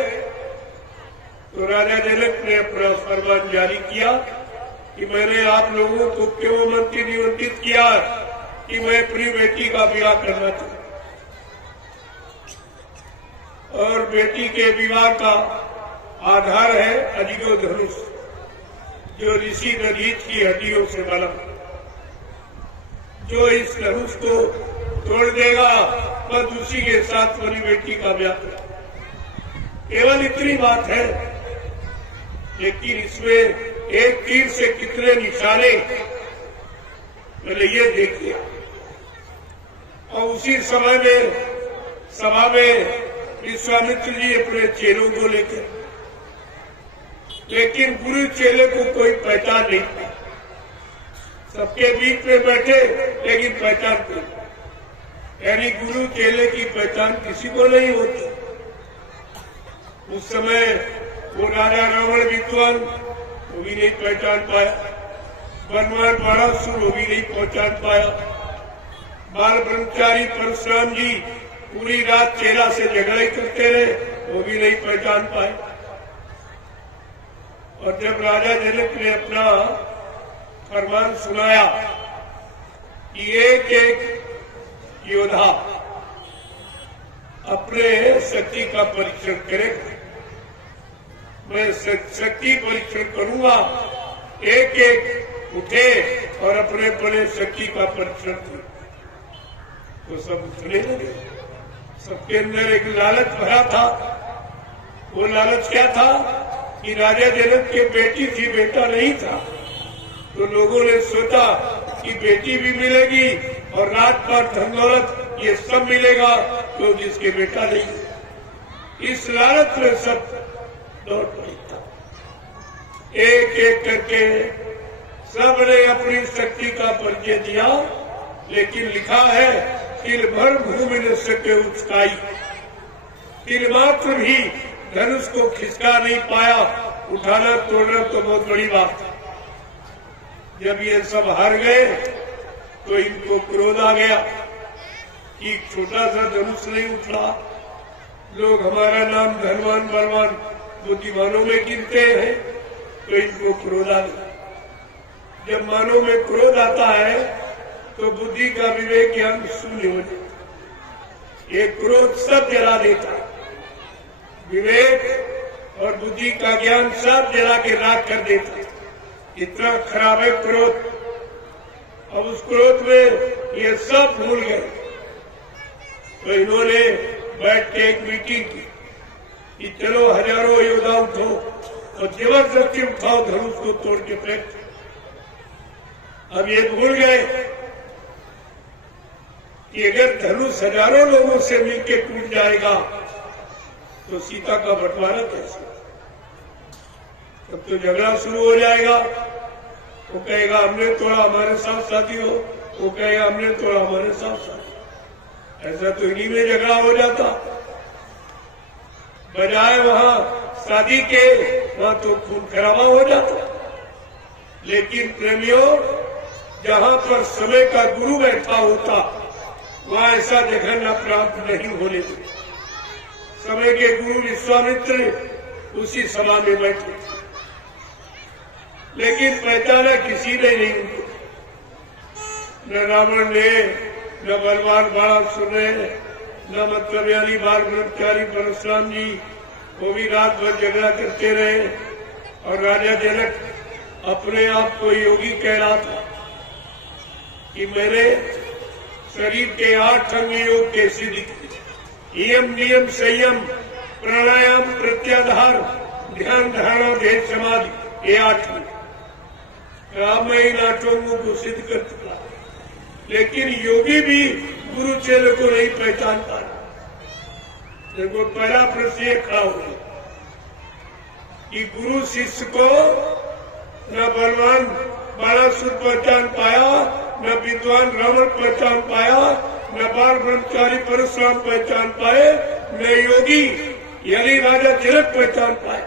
तो राजा जनक ने अपना फरमान जारी किया कि मैंने आप लोगों को क्यों निमंत्रित किया कि मैं अपनी बेटी का विवाह करना चाहता, और बेटी के विवाह का आधार है अजिगो धनुष, जो ऋषि नदीज की हड्डियों से बना। जो इस धनुष को तोड़ देगा बस उसी के साथ मेरी बेटी का ब्याह करेगा। केवल इतनी बात है, लेकिन इसमें एक तीर से कितने निशाने, मैंने ये देख लिया। और उसी समय में सभा में विश्वामित्र जी अपने चेलों को लेकर, लेकिन गुरु चेले को कोई पहचान नहीं था। सबके बीच में बैठे लेकिन पहचान नहीं, यानी गुरु चेले की पहचान किसी को नहीं होती। उस समय वो राजा रावण विद्वान, वो भी नहीं पहचान पाया। बनवान बारासुर, वो भी नहीं पहचान पाया। बाल ब्रह्मचारी परशुराम जी पूरी रात चेला से झगड़े करते रहे, वो भी नहीं पहचान पाए। और जब राजा जनक ने अपना फरमान सुनाया कि एक एक योद्धा अपने शक्ति का परीक्षण करेगा, मैं शक्ति परीक्षण करूंगा, एक एक उठे और अपने अपने शक्ति का परीक्षण करे। तो सब उठने लगे। सबके अंदर एक लालच भरा था। वो लालच क्या था कि राजा जनक के बेटी थी, बेटा नहीं था। तो लोगों ने सोचा कि बेटी भी मिलेगी और रात पर धन दौलत ये सब मिलेगा, तो जिसके बेटा नहीं। इस लालच में सब दौड़ पड़ी था। एक एक करके सबने अपनी शक्ति का परिचय दिया, लेकिन लिखा है तिल भर भूमि न सके उचकाई, तिल मात्र भी धनुष को खिसका नहीं पाया। उठाना तोड़ना तो बहुत बड़ी बात है। जब ये सब हार गए तो इनको क्रोध आ गया कि छोटा सा धनुष नहीं उठा, लोग हमारा नाम धनवान बलवान बुद्धिमानों में गिनते हैं, तो इनको क्रोध आ गया। जब मानव में क्रोध आता है तो बुद्धि का विवेक ज्ञान शून्य हो जाता। ये क्रोध सब जला देता है। विवेक और बुद्धि का ज्ञान सब जला के राख कर देता है। इतना खराब है क्रोध। अब उस क्रोध में ये सब भूल गए। तो इन्होंने बैठ के एक मीटिंग की कि चलो हजारों योद्धा उठो और जबरदस्ती उठाओ, धनुष को तोड़ के फेंक। अब ये भूल गए कि अगर धनुष हजारों लोगों से मिलकर टूट जाएगा तो सीता का बंटवारा कैसे? तब तो झगड़ा शुरू हो जाएगा। वो कहेगा हमने तोड़ा, हमारे साथ शादी हो। वो कहेगा हमने तोड़ा, हमारे साथ शादी। ऐसा तो इन्हीं में झगड़ा हो जाता। बजाय वहां शादी के वहां तो खून खराबा हो जाता। लेकिन प्रेमियों, जहां पर समय का गुरु बैठा होता वहां ऐसा जघन्य प्राप्त नहीं होने देते। समय के गुरु विश्वामित्र उसी सभा में बैठे, लेकिन पहचाना किसी ने नहीं उनको। न रावण ने, न बलवान बाणासुर ने, न मतलब यानी बाल ब्रह्मचारी परशुराम जी, वो भी रात भर झगड़ा करते रहे। और राजा जनक अपने आप को योगी कह रहा था कि मेरे शरीर के 8 अंग योग कैसे दिखते? यम, नियम, संयम, प्राणायाम, प्रत्याधार, ध्यान, धारणा, ध्येय, समाधि, ये 8 अंग। मैं इन 8 अंगों को सिद्ध कर चुका। लेकिन योगी भी गुरु चेले को नहीं पहचान पा रहा। देखो, पहला प्रश्न ये खड़ा हो कि गुरु शिष्य को न बलवान बाणासुर पहचान पाया, न विद्वान रावण पहचान पाया, न बाल ब्रह्मचारी परशुराम पहचान पाए, न योगी यानी राजा जनक पहचान पाए।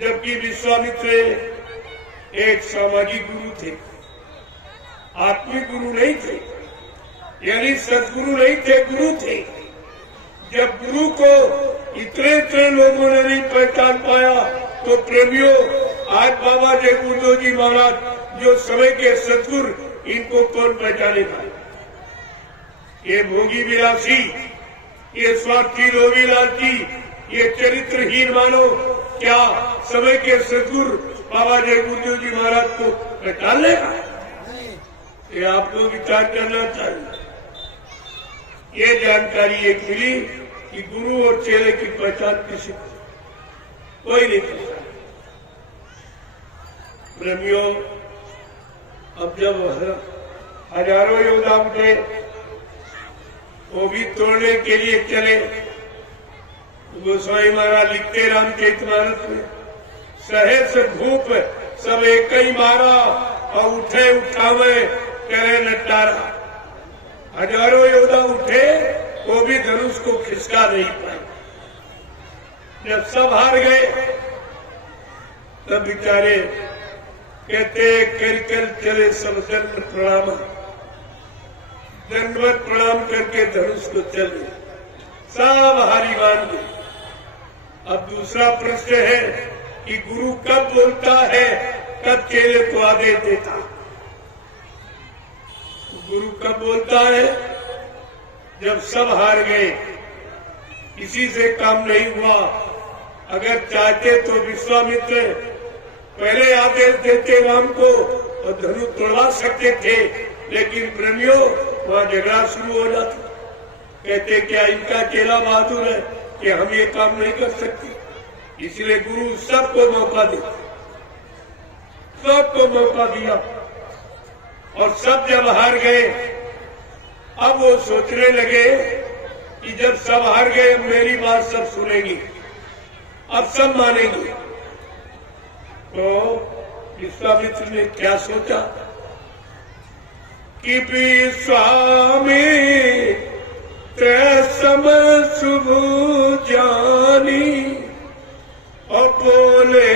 जबकि विश्वामित्र एक सामाजिक गुरु थे, आत्मिक गुरु नहीं थे, यानी सदगुरु नहीं थे, गुरु थे। जब गुरु को इतने लोगों ने नहीं पहचान पाया तो प्रेमियों, आज बाबा जय गुरुदेव जी महाराज जो समय के सदगुरु, इनको कौन पहचाने पाए? ये भोगी विलासी, ये स्वार्थी लोभी लालची, ये चरित्रहीन मानो क्या समय के सदगुरु बाबा जय गुरुदेव जी महाराज को पहचान लेगा? ये आपको विचार करना चाहिए। ये जानकारी एक मिली कि गुरु और चेले की पहचान किसी कोई नहीं पहचान। प्रेमियों, अब जब हजारों योद्धा उठे, वो भी तोड़ने के लिए चले। गोस्वामी महाराज लिखते रामचरितमानस में, सहस भूप सब एक ही मारा और उठे उठावे करे नटारा। हजारों योद्धा उठे, वो भी धनुष को खिसका नहीं पाए। जब सब हार गए तब बेचारे कहते कर चले सब दंड प्रणाम, दंडवत प्रणाम करके धनुष को चले। सब हारी मान गए। अब दूसरा प्रश्न है कि गुरु कब बोलता है, कब चेले को आदेश देता? गुरु कब बोलता है? जब सब हार गए, किसी से काम नहीं हुआ। अगर चाहते तो विश्वामित्र पहले आदेश देते राम को और धनु तोड़वा सकते थे, लेकिन प्रेमियों वहां झगड़ा शुरू हो जाता। कहते क्या इनका चेला बहादुर है कि हम ये काम नहीं कर सकते? इसलिए गुरु सबको मौका दिया, सबको मौका दिया। और सब जब हार गए, अब वो सोचने लगे कि जब सब हार गए, मेरी बात सब सुनेंगी, अब सब मानेंगे। तो विश्वामित्र ने क्या सोचा कि स्वामी सम शुभ जानी और बोले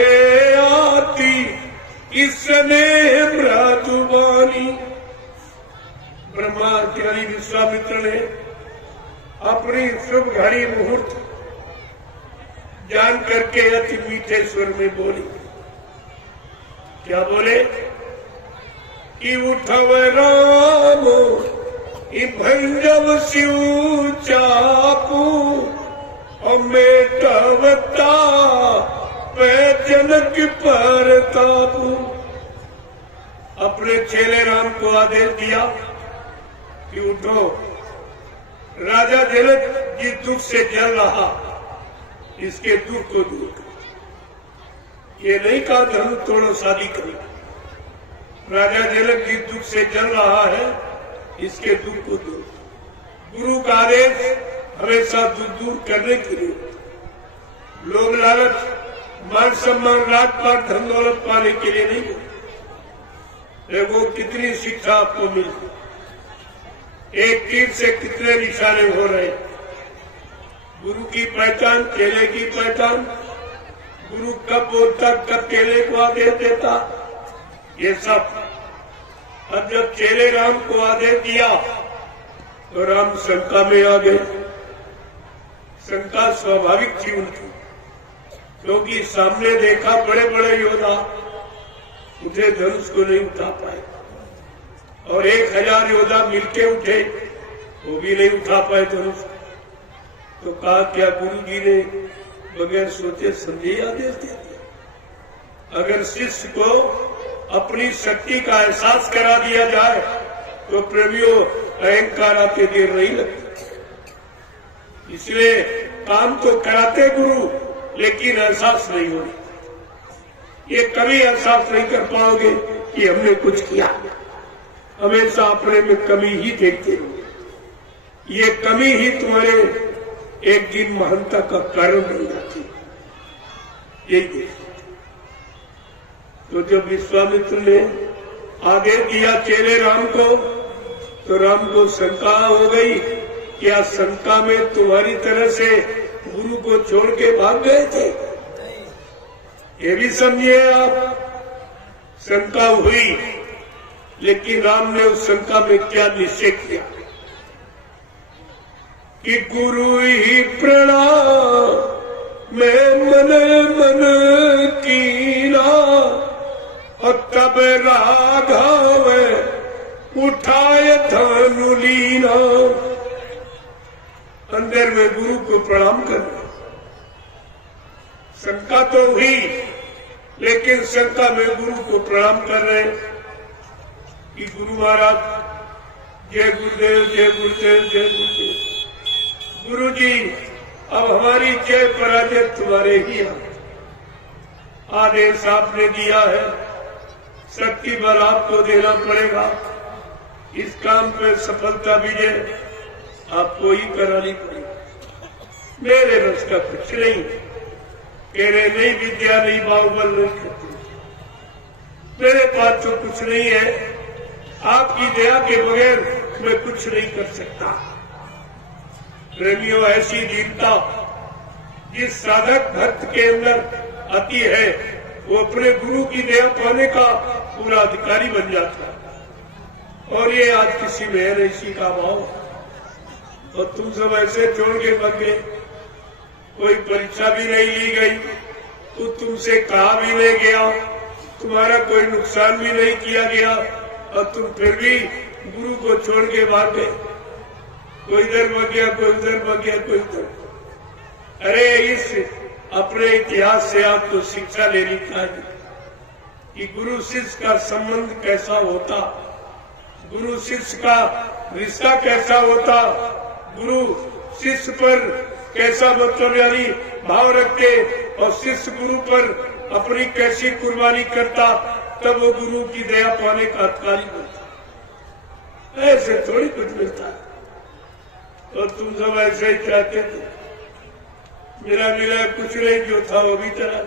आती इसने मृदुबानी। ब्रह्माचार्य विश्वामित्र ने अपनी शुभ घड़ी मुहूर्त जान करके अति मीठे स्वर में बोली। क्या बोले कि उठव राम भंजव सिऊ चापू और मेटवता पे जनक पर तापू। अपने चेले राम को आदेश दिया कि उठो, राजा जनक जिस दुख से जल रहा इसके दुख को दूर करो। ये नहीं कहा धर्म तोड़ो शादी करो। राजा जनक जिस दुख से जल रहा है इसके दुख को दूर करो। गुरु का आदेश हमेशा दुख दूर करने के लिए, लोग लालच मान सम्मान राजपाट धन दौलत पाने के लिए नहीं होते। देखो कितनी शिक्षा आपको मिली, एक तीर से कितने निशाने हो रहे। गुरु की पहचान, चेले की पहचान, गुरु कब बोलता कब चेले को आदेश देता, ये सब। अब जब चेले राम को आदेश दिया तो राम शंका में आ गए। शंका स्वाभाविक थी उनकी, क्योंकि सामने देखा बड़े बड़े योद्धा उठे, धनुष को नहीं उठा पाए, और 1000 योद्धा मिलके उठे, वो भी नहीं उठा पाए धनुष। तो कहा क्या गुरु जी ने बगैर सोचे समझे आदेश दे दिया। अगर शिष्य को अपनी शक्ति का एहसास करा दिया जाए तो प्रेमियों अहंकार आते देर नहीं लगती। इसलिए काम तो कराते गुरु, लेकिन एहसास नहीं होती। ये कभी एहसास नहीं कर पाओगे कि हमने कुछ किया। हमेशा अपने में कमी ही देखते रहो। ये कमी ही तुम्हारे एक दिन महानता का कारण बन जाती है। यही तो जब विश्वामित्र ने आदेश दिया चेले राम को, तो राम को शंका हो गई। क्या शंका में तुम्हारी तरह से गुरु को छोड़ के भाग गए थे? ये भी समझिए आप। शंका हुई, लेकिन राम ने उस शंका में क्या निश्चय किया कि गुरु ही प्रणाम मैं मन मन कीना, और तब राघव उठाए धनु लीना। अंदर में गुरु को प्रणाम करना। शंका तो हुई, लेकिन शंका में गुरु को प्रणाम कर रहे कि गुरु महाराज जय गुरुदेव, जय गुरुदेव, जय गुरुदेव। गुरु जी अब हमारी जय पराजय तुम्हारे ही है। आदेश आपने दिया है, शक्ति बल आपको देना पड़ेगा। इस काम पे सफलता विजय आपको ही करानी पड़ेगी। मेरे बस का कुछ नहीं। कह रहे नहीं विद्या नहीं बाहुबल नहीं करती, मेरे पास तो कुछ नहीं है। आपकी दया के बगैर मैं कुछ नहीं कर सकता। प्रेमियों, ऐसी दीनता जिस साधक भक्त के अंदर आती है, वो अपने गुरु की दया पाने का पूरा अधिकारी बन जाता है। और ये आज किसी में है इसी का भाव। और तुम सब ऐसे छोड़ के भाग गए। कोई परीक्षा भी नहीं ली गई, तो तुमसे कहा भी नहीं गया, तुम्हारा कोई नुकसान भी नहीं किया गया, और तुम फिर भी गुरु को छोड़ के भाग गए। कोई इधर भाग गया, कोई उधर भाग गया, कोई उधर। अरे इस अपने इतिहास से आपको शिक्षा लेनी चाहिए कि गुरु शिष्य का संबंध कैसा होता, गुरु शिष्य का रिश्ता कैसा होता, गुरु शिष्य पर कैसा मतलब यानी भाव रखते, और शिष्य गुरु पर अपनी कैसी कुर्बानी करता, तब वो गुरु की दया पाने का अधिकारी बनता। ऐसे थोड़ी कुछ मिलता है। और तुम सब ऐसे ही चाहते थे। मेरा मिला कुछ नहीं, जो था वो भी चला।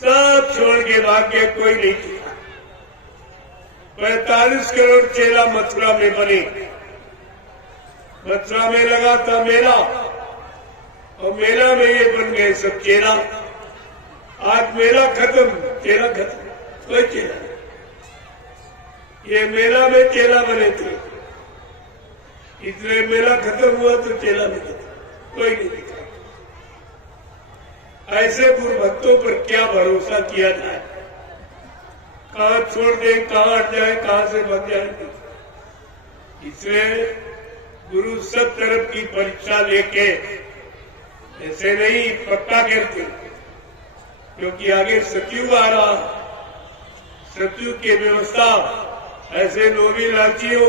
सब छोड़ के भाग गए, कोई नहीं किया। 45 करोड़ चेला मथुरा में बने। मथुरा में लगा था मेला, और मेला में ये बन गए सब चेला। आज मेला खत्म, चेला खत्म, कोई चेला नहीं। ये मेला में चेला बने थे, इसलिए मेला खत्म हुआ तो चेला नहीं खत्म, कोई नहीं दिखा। ऐसे गुरु भक्तों पर क्या भरोसा किया जाए। कहाँ छोड़ दे, कहाँ हट जाए, कहाँ से बच जाए। इसलिए गुरु सब तरफ की परीक्षा लेके ऐसे नहीं पक्का करते, क्योंकि आगे सतयुग आ रहा। सतयुग की व्यवस्था ऐसे लोभी लालचियों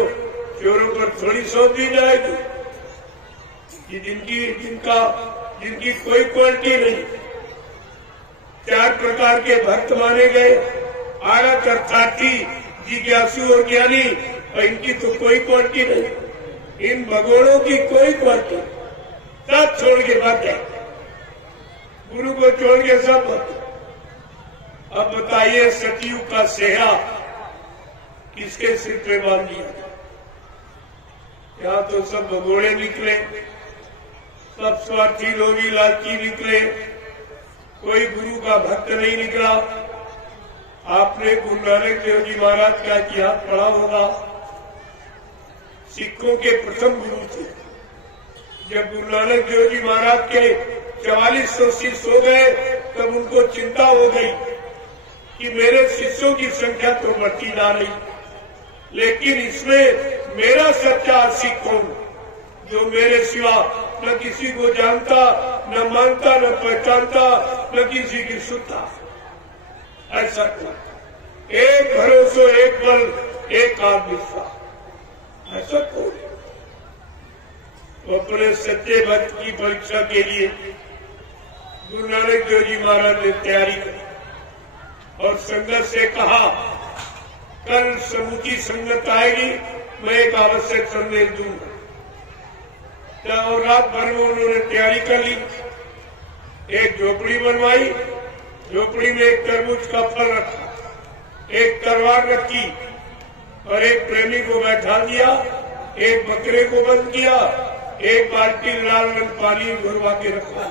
चोरों पर थोड़ी सौंप दी जाएगी कि जिनकी कोई क्वालिटी नहीं। 4 प्रकार के भक्त माने गए, आरत अर्थार्थी, जिज्ञासु और ज्ञानी, और इनकी तो कोई क्वालिटी नहीं। इन भगवानों की कोई क्वालिटी, सब छोड़ के भाग जाए, गुरु को छोड़ के सब। अब बताइए सतयुग का सेहरा किसके सिर पे बांध दिया? यहाँ तो सब भगोड़े निकले, सब स्वार्थी लोभी लालची निकले, कोई गुरु का भक्त नहीं निकला। आपने गुरु नानक देव जी महाराज का इतिहास पढ़ा होगा। सिखों के प्रथम गुरु थे। जब गुरु नानक देव जी महाराज के 4400 शिष्य हो गए, तब उनको चिंता हो गई कि मेरे शिष्यों की संख्या तो बढ़ती जा रही, लेकिन इसमें मेरा सच्चा सिख कौन, जो मेरे सिवा न किसी को जानता, न मानता, न पहचानता, न किसी की सुनता। ऐसा कौन? एक भरोसा, एक बल, एक आत्मविश्वास, ऐसा कौन? तो अपने सच्चे भक्त की परीक्षा के लिए गुरु नानक देव जी महाराज ने तैयारी की और संगत से कहा, कल समूची संगत आएगी, मैं एक आवश्यक संदेश दूंगा। और रात भर में उन्होंने तैयारी कर ली। एक झोपड़ी बनवाई, झोपड़ी में एक तरबूज का फल रखा, एक तलवार रखी और एक प्रेमी को बैठा दिया, एक बकरे को बंद किया, एक बाल्टी लाल रंग पानी भरवा के रखा।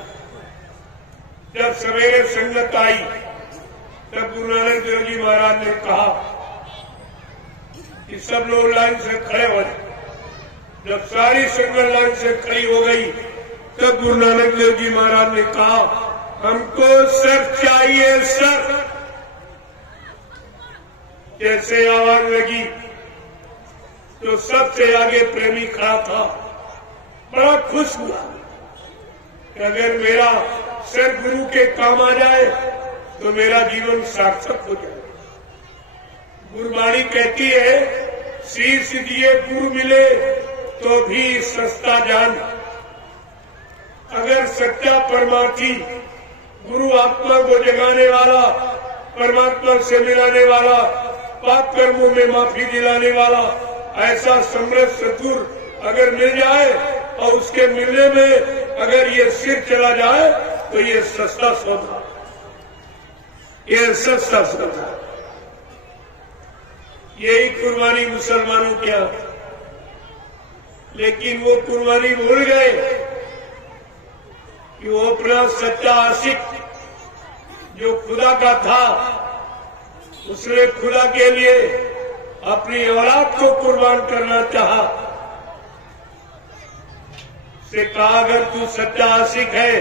जब सवेरे संगत आई, तब गुरु नानक देव जी महाराज ने कहा कि सब लोग लाइन से खड़े हो जाए। जब सारी संगत लाइन से खड़ी हो गई, तब गुरु नानक देव जी महाराज ने कहा, हमको सर चाहिए, सर। जैसे आवाज लगी तो सबसे आगे प्रेमी खड़ा था, बड़ा खुश हुआ कि अगर मेरा सर गुरु के काम आ जाए तो मेरा जीवन सार्थक हो जाए। गुरुवाणी कहती है, शीश दिए गुरु मिले तो भी सस्ता जान। अगर सच्चा परमार्थी गुरु आत्मा को जगाने वाला, परमात्मा से मिलाने वाला, पाप कर्मों में माफी दिलाने वाला ऐसा समृद्ध सतुर अगर मिल जाए और उसके मिलने में अगर ये सिर चला जाए तो ये सस्ता सौदा, ये सस्ता सौदा। यही कुर्बानी मुसलमानों क्या, लेकिन वो कुर्बानी भूल गए कि वो अपना सच्चा आशिक जो खुदा का था, उसने खुदा के लिए अपनी औलाद को कुर्बान करना चाहा। से कहा, अगर तू सच्चा आशिक है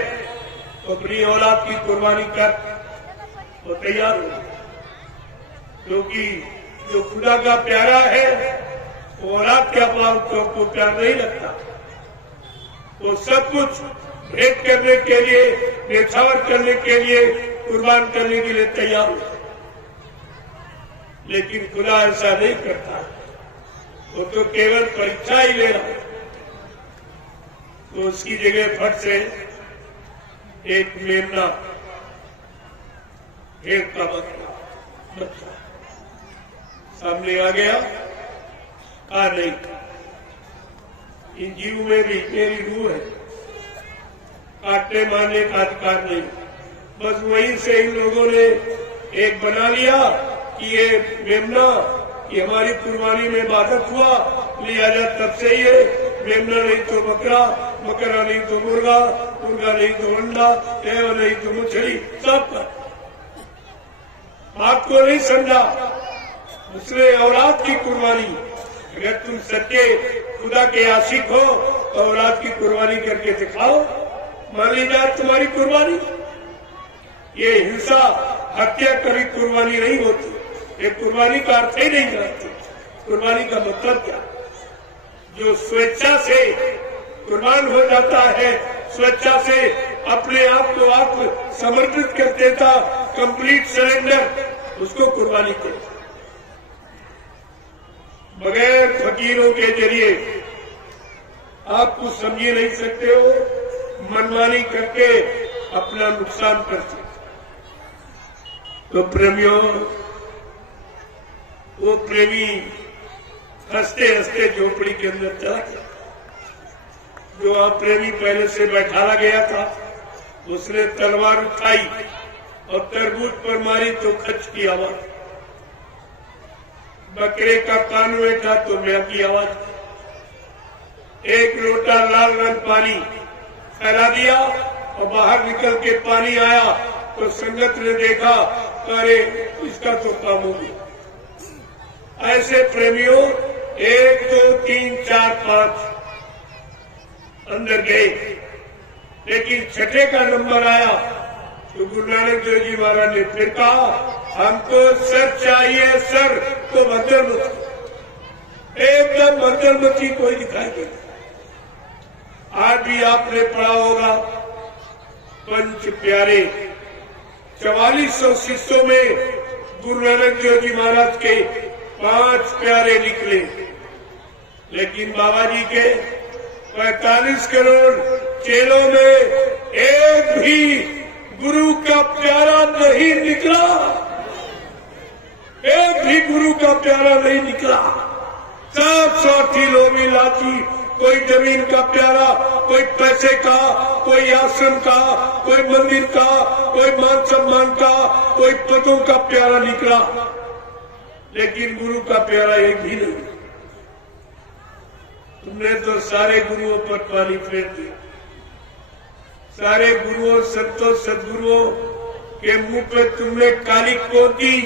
तो अपनी औलाद की कुर्बानी कर, तो तैयार हो, क्योंकि जो खुदा का प्यारा है वो औलाद क्या पालतों को प्यार नहीं लगता। तो सब कुछ भेंट करने के लिए, न्यौछावर करने के लिए, कुर्बान करने के लिए तैयार हो, लेकिन खुदा ऐसा नहीं करता। वो तो केवल परीक्षा ही ले रहा है। तो उसकी जगह फट से एक मेमना, भेड़ का बच्चा सामने आ गया। कहा, नहीं, इन जीव में भी मेरी रूह है, काटने मारने का अधिकार नहीं। बस वहीं से इन लोगों ने एक बना लिया कि ये मेमना, ये हमारी कुर्बानी में बाधक हुआ, लिहाजा तब से ये मेमना नहीं तो बकरा, बकरा नहीं तो मुर्गा, मुर्गा नहीं तो अंडा, एवं नहीं तो मछली, सब का बात को नहीं समझा। उसने औलाद की कुर्बानी, अगर तुम सच्चे खुदा के आशिक हो तो औलाद की कुर्बानी करके दिखाओ, मान ली जाए तुम्हारी कुर्बानी। ये हिंसा, हत्या करी कुर्बानी नहीं होती। ये कुर्बानी का अर्थ ही नहीं जानते। कुर्बानी का मतलब क्या? जो स्वेच्छा से कुर्बान हो जाता है, स्वेच्छा से अपने आप को आत्म समर्पित कर देता, कंप्लीट सरेंडर, उसको कुर्बानी कहते। बगैर फकीरों के जरिए आप कुछ समझ नहीं सकते हो, मनमानी करके अपना नुकसान कर सकते। तो प्रेमियों, वो प्रेमी हंसते हंसते झोपड़ी के अंदर चला गया। जो आप प्रेमी पहले से बैठाला गया था, उसने तलवार उठाई और तरबूज पर मारी तो खच की आवाज, बकरे का कान में था तो म्यां की आवाज, एक लोटा लाल रंग पानी फैला दिया और बाहर निकल के पानी आया तो संगत ने देखा, अरे इसका तो काम हो गया। ऐसे प्रेमियों 1 2 3 4 5 अंदर गए, लेकिन छठे का नंबर आया तो गुरु नानक देव जी महाराज ने फिर कहा, हमको सर चाहिए, सर तो मंदिरमती, एकदम मंदिरमती कोई दिखाई देती। आज भी आपने पढ़ा होगा पंच प्यारे, 4400 शिष्यों में गुरु नानक देव जी महाराज के 5 प्यारे निकले, लेकिन बाबा जी के 45 करोड़ चेलों में एक भी गुरु का प्यारा नहीं निकला, एक भी गुरु का प्यारा नहीं निकला। सब स्वार्थी लोभी लाची, कोई जमीन का प्यारा, कोई पैसे का, कोई आश्रम का, कोई मंदिर का, कोई मान सम्मान का, कोई पदों का प्यारा निकला, लेकिन गुरु का प्यारा एक भी नहीं। तुमने तो सारे गुरुओं पर पानी फेर दिया, सारे गुरुओं संतों सदगुरुओं के मुंह पे तुमने काली पोती।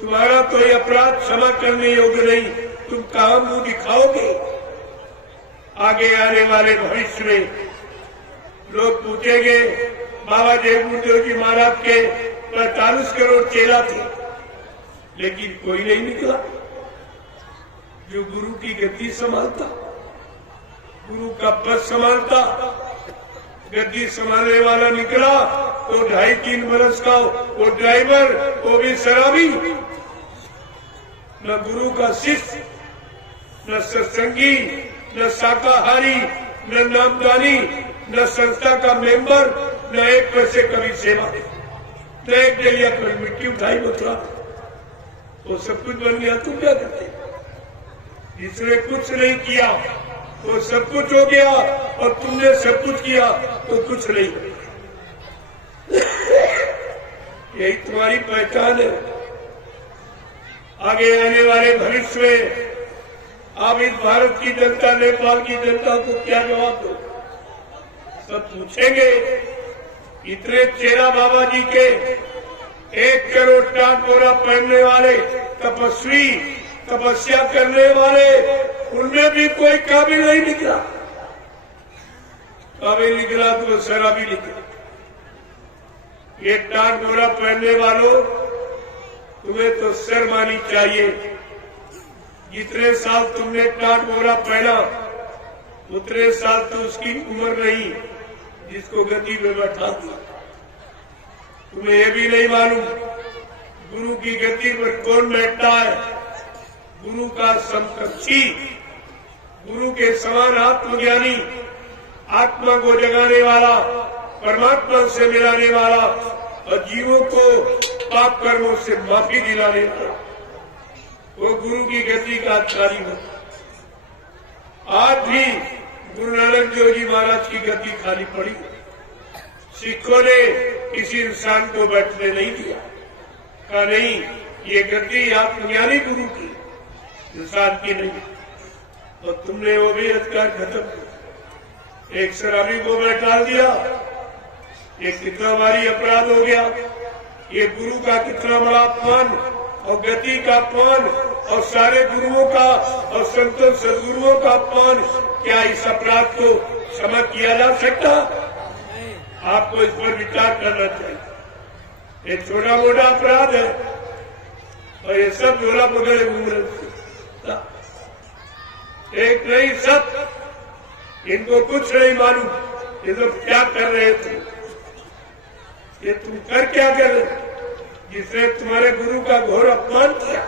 तुम्हारा तो ये अपराध क्षमा करने योग्य नहीं, तुम कहां मुंह दिखाओगे? आगे आने वाले भविष्य में लोग पूछेंगे, बाबा जय गुरुदेव जी महाराज के 45 करोड़ चेला थे, लेकिन कोई नहीं निकला जो गुरु की गद्दी संभालता, गुरु का पद संभालता। गद्दी संभालने वाला निकला तो 2.5-3 बरस का वो ड्राइवर, वो भी शराबी, न गुरु का शिष्य, न सत्संगी, न शाकाहारी, न नामदानी, न संस्था का मेंबर, न एक पैसे कभी सेवा, न एक डलिया कभी मिट्टी उठाई बतला, वो सब कुछ बन गया। तुम क्या करते? जिसने कुछ नहीं किया वो सब कुछ हो गया, और तुमने सब कुछ किया तो कुछ नहीं। यही तुम्हारी पहचान है। आगे आने वाले भविष्य में आप इस भारत की जनता, नेपाल की जनता को क्या जवाब दो? सब पूछेंगे, इतने चेला बाबा जी के 1 करोड़ टाट बोरा पहनने वाले तपस्वी, तपस्या करने वाले, उनमें भी कोई काबिल नहीं निकला। काबिल निकला तो शराबी निकला। ये टाट बोरा पहनने वालों, तुम्हें तो शर्म आनी चाहिए। जितने साल तुमने टाट बोरा पहना, उतने साल तो उसकी उम्र नहीं जिसको गद्दी में बैठा दिया। तुम्हें यह भी नहीं मालूम गुरु की गद्दी पर कौन बैठता है? गुरु का समकक्षी, गुरु के समान आत्मज्ञानी, आत्मा को जगाने वाला, परमात्मा से मिलाने वाला और जीवों को पाप कर्मों से माफी दिलाने वाला, वो गुरु की गद्दी का अधिकारी होता। आज भी गुरु नानक देव जी महाराज की गद्दी खाली पड़ी। सिखों ने किसी इंसान को बैठने नहीं दिया, कहा नहीं, ये गद्दी आत्मज्ञानी गुरु की, इंसान की नहीं। और तुमने वो भी अधिकार खत्म किया, एक शराबी को बैठा दिया। ये कितना भारी अपराध हो गया। ये गुरु का कितना बड़ा अपमान और गद्दी का अपमान और सारे गुरुओं का और संतों सदगुरुओं का अपमान। क्या इस अपराध को क्षमा किया जा सकता? आपको इस पर विचार करना चाहिए। ये छोटा मोटा अपराध है। और ये सब झोला पकड़े घूम रहे थे। एक नहीं सब, इनको कुछ नहीं मालूम ये लोग क्या कर रहे थे। ये तुम कर क्या कर रहे, जिसने तुम्हारे गुरु का घोर अपमान किया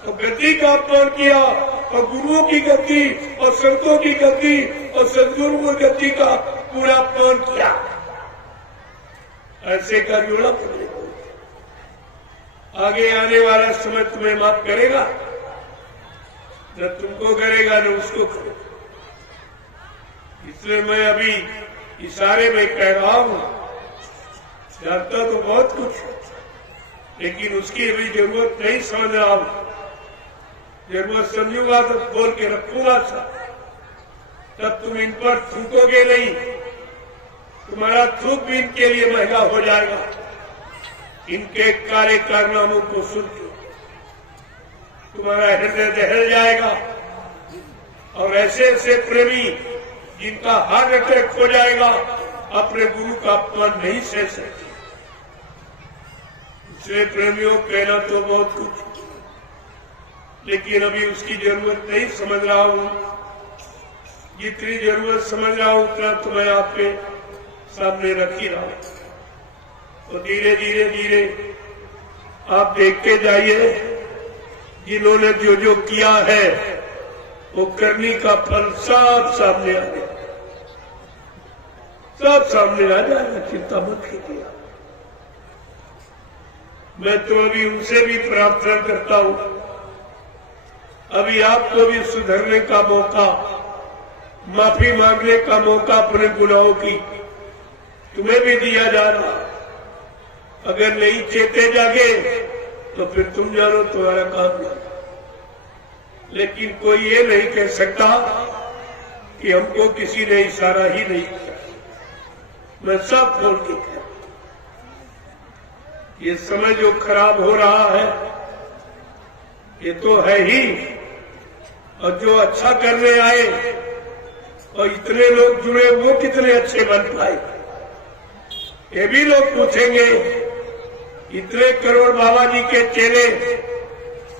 और गद्दी का अपमान किया और गुरुओं की गद्दी और संतों की गद्दी और सदगुरुओं की गद्दी का पूरा अपमान किया। ऐसे का जोड़ा पकड़े। आगे आने वाला समय तुम्हें माफ करेगा, न तुमको करेगा न उसको करेगा। इसलिए मैं अभी इशारे में कह रहा हूं, जानता तो बहुत कुछ, लेकिन उसकी अभी जरूरत नहीं समझ रहा हूं। जरूरत समझूंगा तो बोल के रखूंगा सब, तब तुम इन पर थूकोगे नहीं। तुम्हारा थूक भी इनके लिए महंगा हो जाएगा। इनके कार्य कारनामों को सुन के तुम्हारा हृदय दहल जाएगा और ऐसे ऐसे प्रेमी जिनका हार्ट अटैक हो जाएगा, अपने गुरु का अपमान नहीं सह सकते। इसलिए प्रेमियों कहना तो बहुत कुछ, लेकिन अभी उसकी जरूरत नहीं समझ रहा हूं। जितनी जरूरत समझ रहा हूं उतना तो मैं आपके सामने रख ही रहा हूं। तो धीरे धीरे धीरे आप देखते जाइए, जिन्होंने जो जो किया है वो करने का फल सब सामने आ गया, सब सामने आ जाएगा। चिंता मत कीजिए। मैं तो अभी उनसे भी प्रार्थना करता हूं, अभी आपको भी सुधरने का मौका, माफी मांगने का मौका अपने गुनाहों की तुम्हें भी दिया जा रहा। अगर नहीं चेते जागे तो फिर तुम जानो, तुम्हारा काम नहीं। लेकिन कोई ये नहीं कह सकता कि हमको किसी ने इशारा ही नहीं किया। मैं सब बोल के कह, ये समय जो खराब हो रहा है ये तो है ही, और जो अच्छा करने आए और इतने लोग जुड़े वो कितने अच्छे बन पाए, ये भी लोग पूछेंगे। इतने करोड़ बाबा जी के चेले,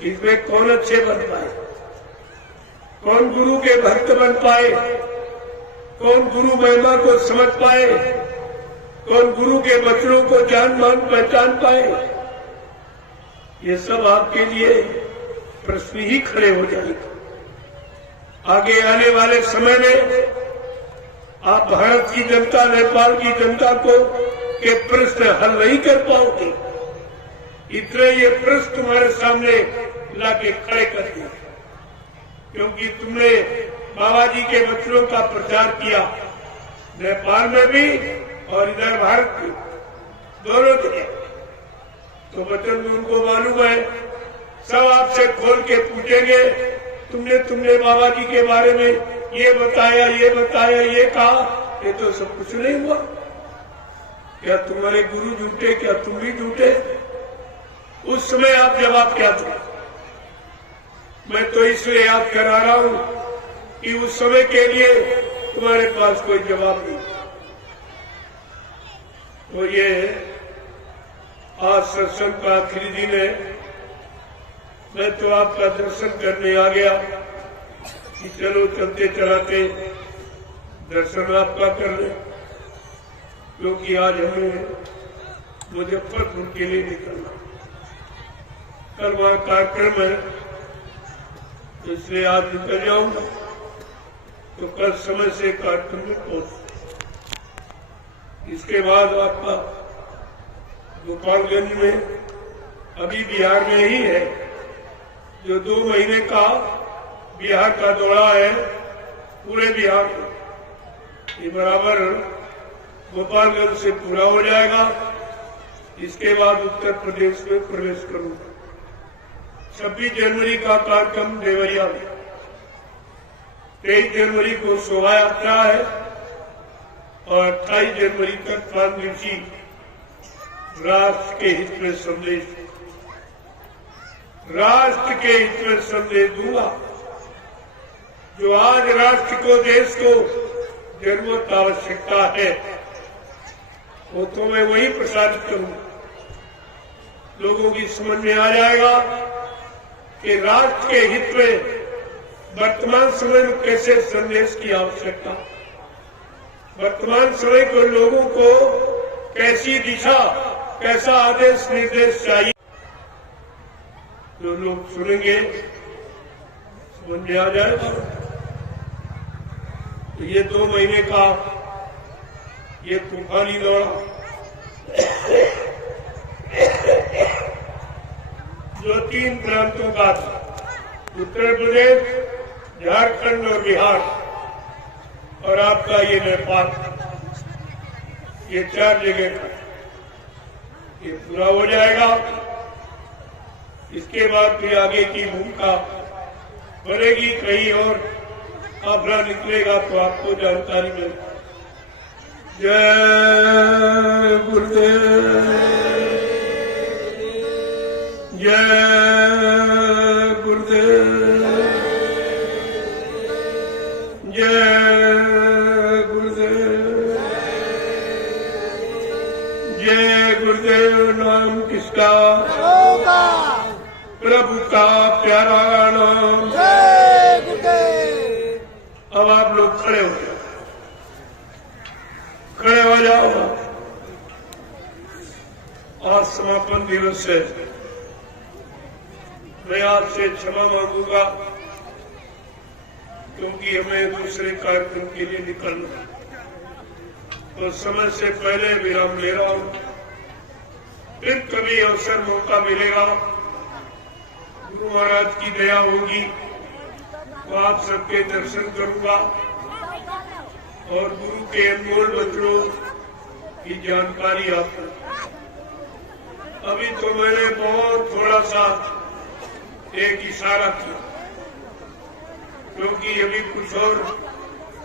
इसमें कौन अच्छे बन पाए, कौन गुरु के भक्त बन पाए, कौन गुरु महिमा को समझ पाए, कौन गुरु के वचनों को जान मान पहचान पाए। ये सब आपके लिए प्रश्न ही खड़े हो जाएंगे। आगे आने वाले समय में आप भारत की जनता, नेपाल की जनता को के प्रश्न हल नहीं कर पाओगे। इतने ये प्रश्न तुम्हारे सामने लाके खड़े कर दिए, क्योंकि तुमने बाबा जी के वचनों का प्रचार किया, नेपाल में भी और इधर भारत में, दोनों जगह। तो वचन उनको मालूम है, सब आपसे खोल के पूछेंगे, तुमने बाबा जी के बारे में ये बताया, ये कहा। ये तो सब कुछ नहीं हुआ। क्या तुम्हारे गुरु झूठे, क्या तुम भी झूठे? उस समय आप जवाब क्या दो? मैं तो इसलिए याद करा रहा हूं कि उस समय के लिए तुम्हारे पास कोई जवाब नहीं। तो ये आज सत्संग का आखिरी दिन है। मैं तो आपका दर्शन करने आ गया कि चलो चलते चलाते दर्शन आपका कर ले, क्योंकि आज हमें मुजफ्फरपुर के लिए निकलना। कल वहां कार्यक्रम है, इसलिए आज निकल जाऊंगा, तो कल समय से कार्यक्रम में पहुंच। इसके बाद आपका गोपालगंज में, अभी बिहार में ही है, जो 2 महीने का बिहार का दौरा है, पूरे बिहार में, ये बराबर गोपालगंज से पूरा हो जाएगा। इसके बाद उत्तर प्रदेश में प्रवेश करूंगा। 26 जनवरी का कार्यक्रम देवरिया में, 23 जनवरी को शोभा यात्रा है और 28 जनवरी तक 5 दिवसीय राष्ट्र के हित में संदेश, राष्ट्र के हित में संदेश दूंगा। जो आज राष्ट्र को, देश को जरूरत आवश्यकता है, वो तो मैं वही प्रसारित करूंगा। लोगों की समझ में आ जाएगा कि राष्ट्र के हित में वर्तमान समय में कैसे संदेश की आवश्यकता, वर्तमान समय को लोगों को कैसी दिशा, कैसा आदेश निर्देश चाहिए, जो लोग सुनेंगे समझ में आ जाएगा। तो ये 2 महीने का ये तूफानी दौरा जो 3 प्रांतों का था, उत्तर प्रदेश, झारखंड और बिहार, और आपका ये नेपाल, ये 4 जगह का ये पूरा हो जाएगा। इसके बाद फिर आगे की भूमिका बनेगी, कहीं और काफिला निकलेगा तो आपको जानकारी मिलेगी। जय गुरुदेव, जय गुरुदेव, जय गुरुदेव, जय गुरुदेव। नाम किसका? प्रभु का प्यारा नाम। जय गुरुदेव। अब आप लोग खड़े हो जाओ, खड़े हो जाओ। आज समापन दिवस है, मैं आपसे क्षमा मांगूंगा क्योंकि हमें दूसरे कार्यक्रम के लिए निकलना, तो समय से पहले विराम ले रहा हूं। फिर कभी अवसर मौका मिलेगा, गुरु महाराज की दया होगी तो आप सबके दर्शन करूंगा और गुरु के अनमोल वचनों की जानकारी आपको। अभी तो मैंने बहुत थोड़ा सा एक इशारा किया, क्योंकि अभी कुछ और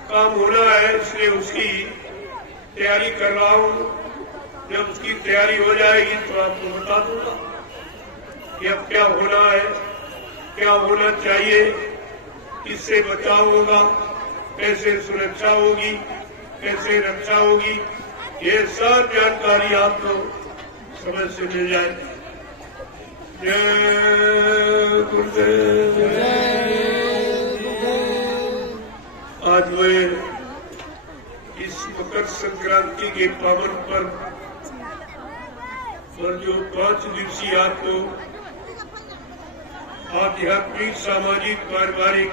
काम होना है, इसलिए उसकी तैयारी कर रहा हूं। जब उसकी तैयारी हो जाएगी तो आपको बता दूंगा कि अब क्या होना है, क्या होना चाहिए, किससे बचाव होगा, कैसे सुरक्षा होगी, कैसे रक्षा होगी, ये सब जानकारी आपको समय से मिल जाएगी। जय गुरुदेव। आज मैं इस मकर संक्रांति के पावन पर्व और जो 5 दिवसीय आपको आध्यात्मिक, सामाजिक, पारिवारिक,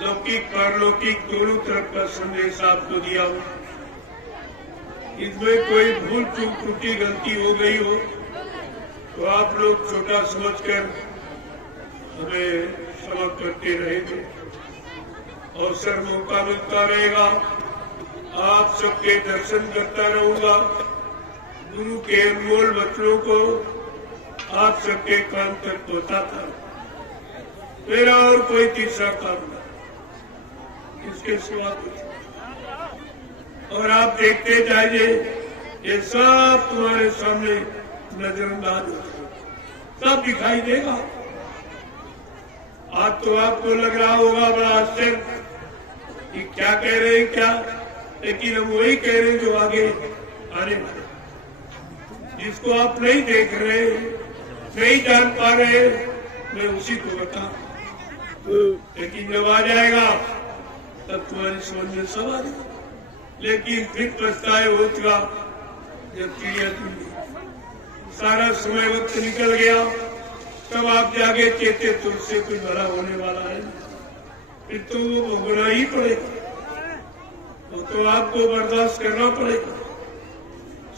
लौकिक, पारलौकिक दोनों तरफ का संदेश आपको दिया हो, इसमें कोई भूल चूक, त्रुटि, गलती हो गई हो तो आप लोग छोटा समझकर हमें क्षमा करते रहेंगे। अवसर मौका मिलता रहेगा, आप सबके दर्शन करता रहूंगा, गुरु के अनमोल वचनों को आप सबके कान तक पहुंचाता। मेरा और कोई तीसरा काम नहीं, इसके सिवा कुछ। और आप देखते जाइए, ये सब तुम्हारे सामने नजरअंदाज हो, सब दिखाई देगा। आज तो आपको लग रहा होगा बड़ा आश्चर्य कि क्या कह रहे हैं, क्या, लेकिन हम वही कह रहे हैं जो आगे आने वाले, जिसको आप नहीं देख रहे, नहीं जान पा रहे, मैं उसी को बता। लेकिन जब आ जाएगा तब तुम्हारी समझ में सब आ जाएगा। लेकिन फिर पछताए होगा जब चिड़िया चुनी, सारा समय वक्त निकल गया, तब आप जागे चेते तो उससे कुछ भला होने वाला है, फिर तो वो भोगना ही पड़ेगा, वो तो आपको बर्दाश्त करना पड़ेगा।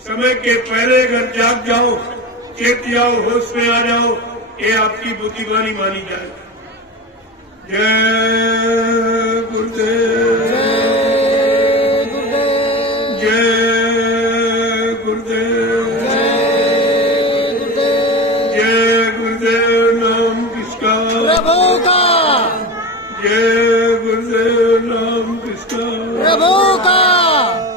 समय के पहले अगर जाग जाओ, चेत जाओ, होश में आ जाओ, ये आपकी बुद्धिमानी मानी जाए। जय गुरुदेव, जय गुरुदेव, जय गुरुदेव। नाम किसका? प्रभु का। जय गुरुदेव। नाम किसका? प्रभु का।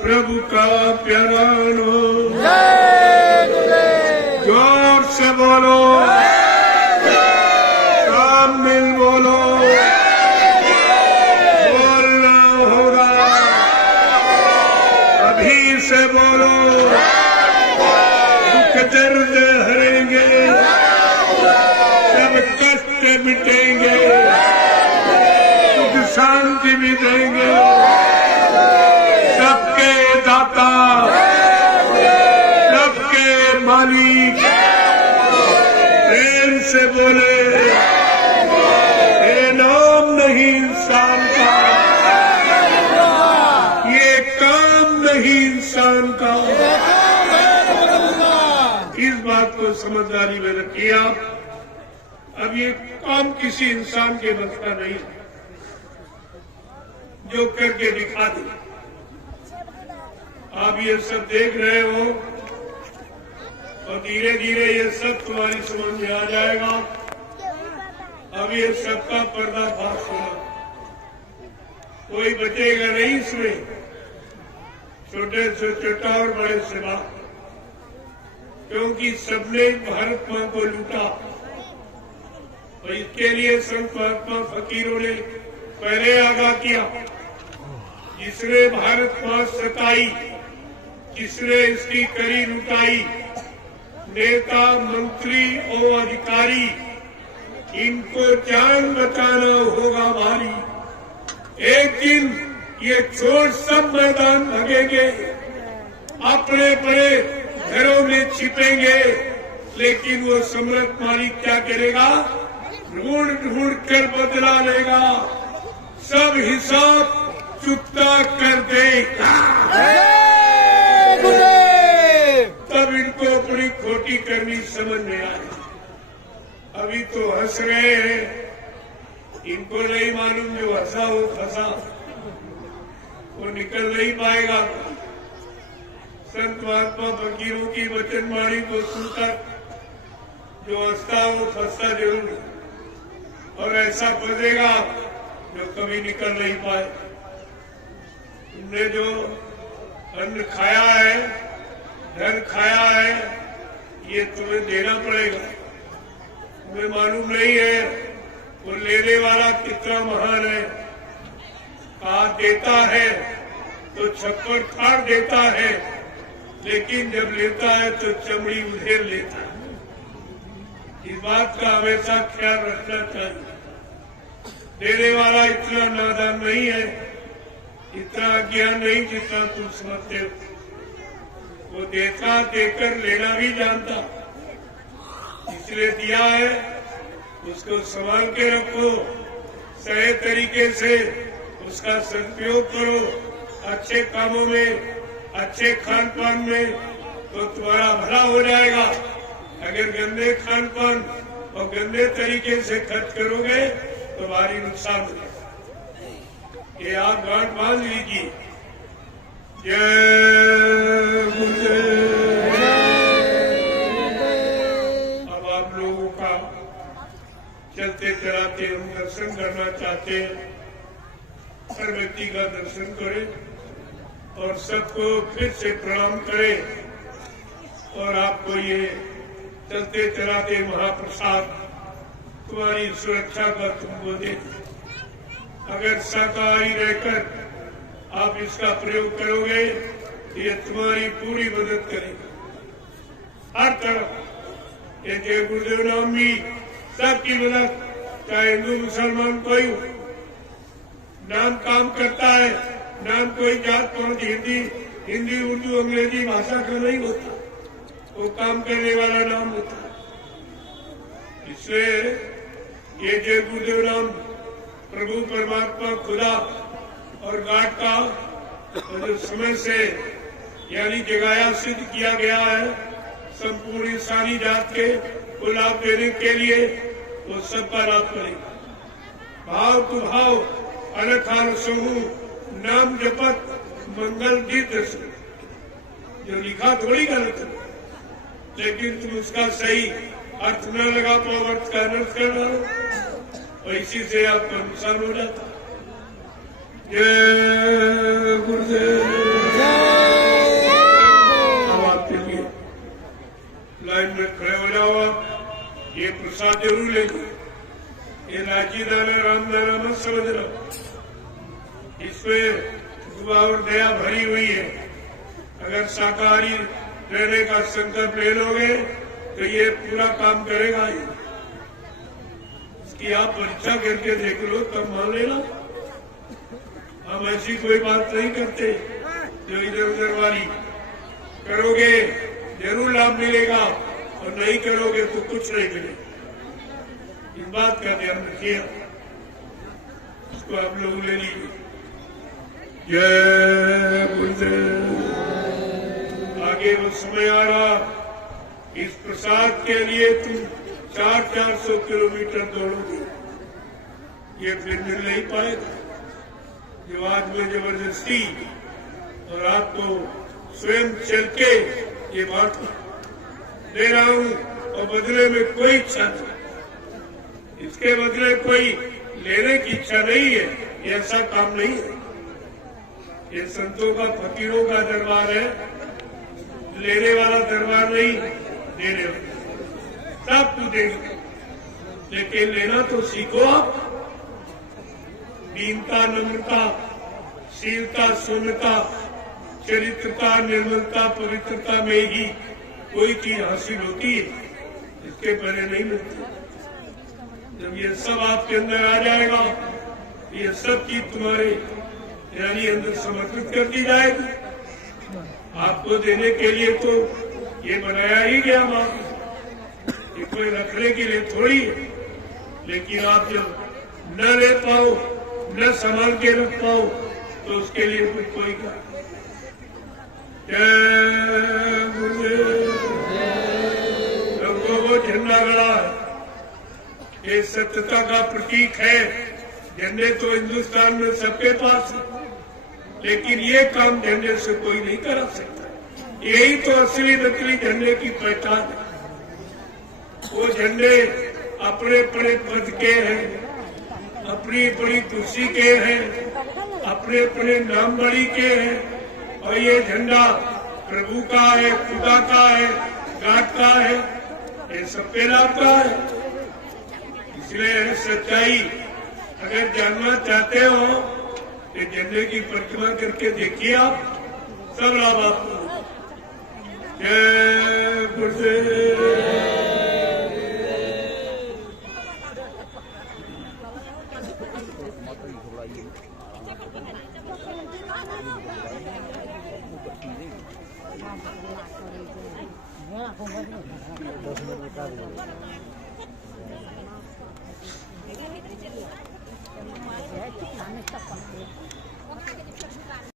प्रभु का प्यारा नाम। जय गुरुदेव। जोर से बोलो, काम मिल बोलो, बोलना होगा, अभी से बोलो, दुख दर्द हरे कष्ट मिटेंगे, सुख शांति भी देंगे। सबके दाता, सबके मालिक, प्रेम से बोले, ये नाम नहीं इंसान का, ये काम नहीं इंसान का। इस बात को समझदारी में रखिए आप। अब ये काम किसी इंसान के बस का नहीं जो करके दिखा दे। आप ये सब देख रहे हो और धीरे धीरे ये सब तुम्हारी समझ में आ जाएगा। अब ये सबका पर्दाफाश होगा, कोई बचेगा नहीं इसमें, छोटे से छोटा और बड़े से बड़ा, क्योंकि सबने भारत मां को लूटा। और इसके लिए संत महात्मा फकीरों ने पहले आगाह किया, जिसने भारत मां सताई, जिसने इसकी करी लुटाई, नेता मंत्री और अधिकारी, इनको जान बचाना होगा भारी। एक दिन ये छोड़ सब मैदान भागेंगे, अपने बड़े घरों में छिपेंगे, लेकिन वो सम्राट मालिक क्या करेगा? ढूंढ ढूंढ कर बदला लेगा, सब हिसाब चुकता कर देगा। तब इनको अपनी खोटी करनी समझ में आए। अभी तो हंस रहे हैं, इनको नहीं मालूम जो हंसा वो फंसा, वो निकल नहीं पाएगा। संत महात्मा फकीरों की वचनवाणी को सुनकर जो हंसता वो फंसता जरूर, और ऐसा फंसेगा जो कभी निकल नहीं पाए। तुमने जो अन्न खाया है, धन खाया है, ये तुम्हें देना पड़ेगा। तुम्हें मालूम नहीं है वो लेने वाला कितना महान है। कहा देता है तो छप्पर फाड़ देता है, लेकिन जब लेता है तो चमड़ी उधेड़ लेता है। इस बात का हमेशा ख्याल रखना चाहिए। देने वाला इतना नादान नहीं है, इतना अज्ञान नहीं जितना तुम समझते हो। वो देता, देकर लेना भी जानता, इसलिए दिया है, उसको संभाल के रखो, सही तरीके से उसका सदुपयोग करो, अच्छे कामों में, अच्छे खान पान में, तो तुम्हारा भला हो जाएगा। अगर गंदे खान पान और गंदे तरीके से खर्च करोगे तो भारी नुकसान होगा। ये आप गांठ बांध लीजिए। जय गुरुदेव। अब आप लोगों का चलते चलाते हम दर्शन करना चाहते हैं। हर व्यक्ति का दर्शन करें और सबको फिर से प्रणाम करें, और आपको ये चलते चलाते महाप्रसाद तुम्हारी सुरक्षा का तुमको दे। अगर शाकाहारी रहकर आप इसका प्रयोग करोगे तो ये तुम्हारी पूरी मदद करेगा हर तरफ। ये जय गुरुदेव नाम भी सबकी मदद, चाहे हिंदू मुसलमान कोई हो, नाम काम करता है। नाम कोई जात पात हिंदी उर्दू अंग्रेजी भाषा का नहीं होता, वो काम करने वाला नाम होता है। इसलिए ये जय गुरुदेव नाम प्रभु परमात्मा खुदा और गाड का जो समय से यानी जगाया सिद्ध किया गया है, संपूर्ण इंसानी जात के को लाभ देने के लिए वो सबका लाभ करेगा। भाव तु भाव अनखान समूह नाम जपत मंगल जीत, जो लिखा थोड़ी गलत है, लेकिन तुम उसका सही अर्थ न लगा पाओ, अर्थ का अनर्थ कर रहा हो, और इसी से आपका नुकसान हो जाता। जय गुरुदेव। अब आपके लिए लाइन में खड़े हो जाओ। आप ये प्रसाद जरूर लेंगे। ये लाची दाना राम दाना मत समझ रहा, इसमें दुआ और दया भरी हुई है। अगर शाकाहारी रहने का संकल्प ले लोगे तो ये पूरा काम करेगा ही। कि आप परीक्षा करके देख लो तब मान लेना। हम ऐसी कोई बात नहीं करते जो इधर उधर वाली। करोगे जरूर लाभ मिलेगा और नहीं करोगे तो कुछ नहीं मिलेगा। इस बात का ध्यान रखिए। इसको आप लोग ले लीजिए। जय गुरुदेव। आगे वो समय आ रहा, इस प्रसाद के लिए तुम 400-400 किलोमीटर दौड़ोगे, ये फिर मिल नहीं पाएगा। जो आज में जबरदस्ती और आपको स्वयं चल के ये बात दे रहा हूं और बदले में कोई इच्छा नहीं, इसके बदले कोई लेने की इच्छा नहीं है, ये ऐसा काम नहीं है। ये संतों का, फकीरों का दरबार है, लेने वाला दरबार नहीं, देने वाला सब कुछ देंगे, लेकिन लेना तो सीखो आप। दीनता, नम्रता, शीलता, शून्यता, चरित्रता, निर्मलता, पवित्रता में ही कोई चीज हासिल होती है, इसके पहले नहीं मिलती। जब ये सब आपके अंदर आ जाएगा, ये सब चीज तुम्हारे यानी अंदर समर्पित कर दी जाएगी। आपको देने के लिए तो ये बनाया ही गया मां, ये कोई रखने के लिए थोड़ी है। लेकिन आप जब न ले पाओ, न संभाल के रख पाओ, तो उसके लिए फिर कोई क्या। जय गुरुदेव। सबको वो झंडा गड़ा है, ये सत्यता का प्रतीक है। झंडे तो हिंदुस्तान में सबके पास है, लेकिन ये काम झंडे से कोई नहीं करा सकता। यही तो असली नकली झंडे की पहचान है। वो झंडे अपने अपने पद के हैं, अपनी अपनी कुर्सी के हैं, अपने अपने नाम बड़ी के हैं, और ये झंडा प्रभु का है, खुदा का है, घाट का है, ये सबके नाम का है। इसलिए सच्चाई अगर जानना चाहते हो तो झंडे की परिक्रमा करके देखिए, आप सब लाभ आपको। जय गुरुदेव।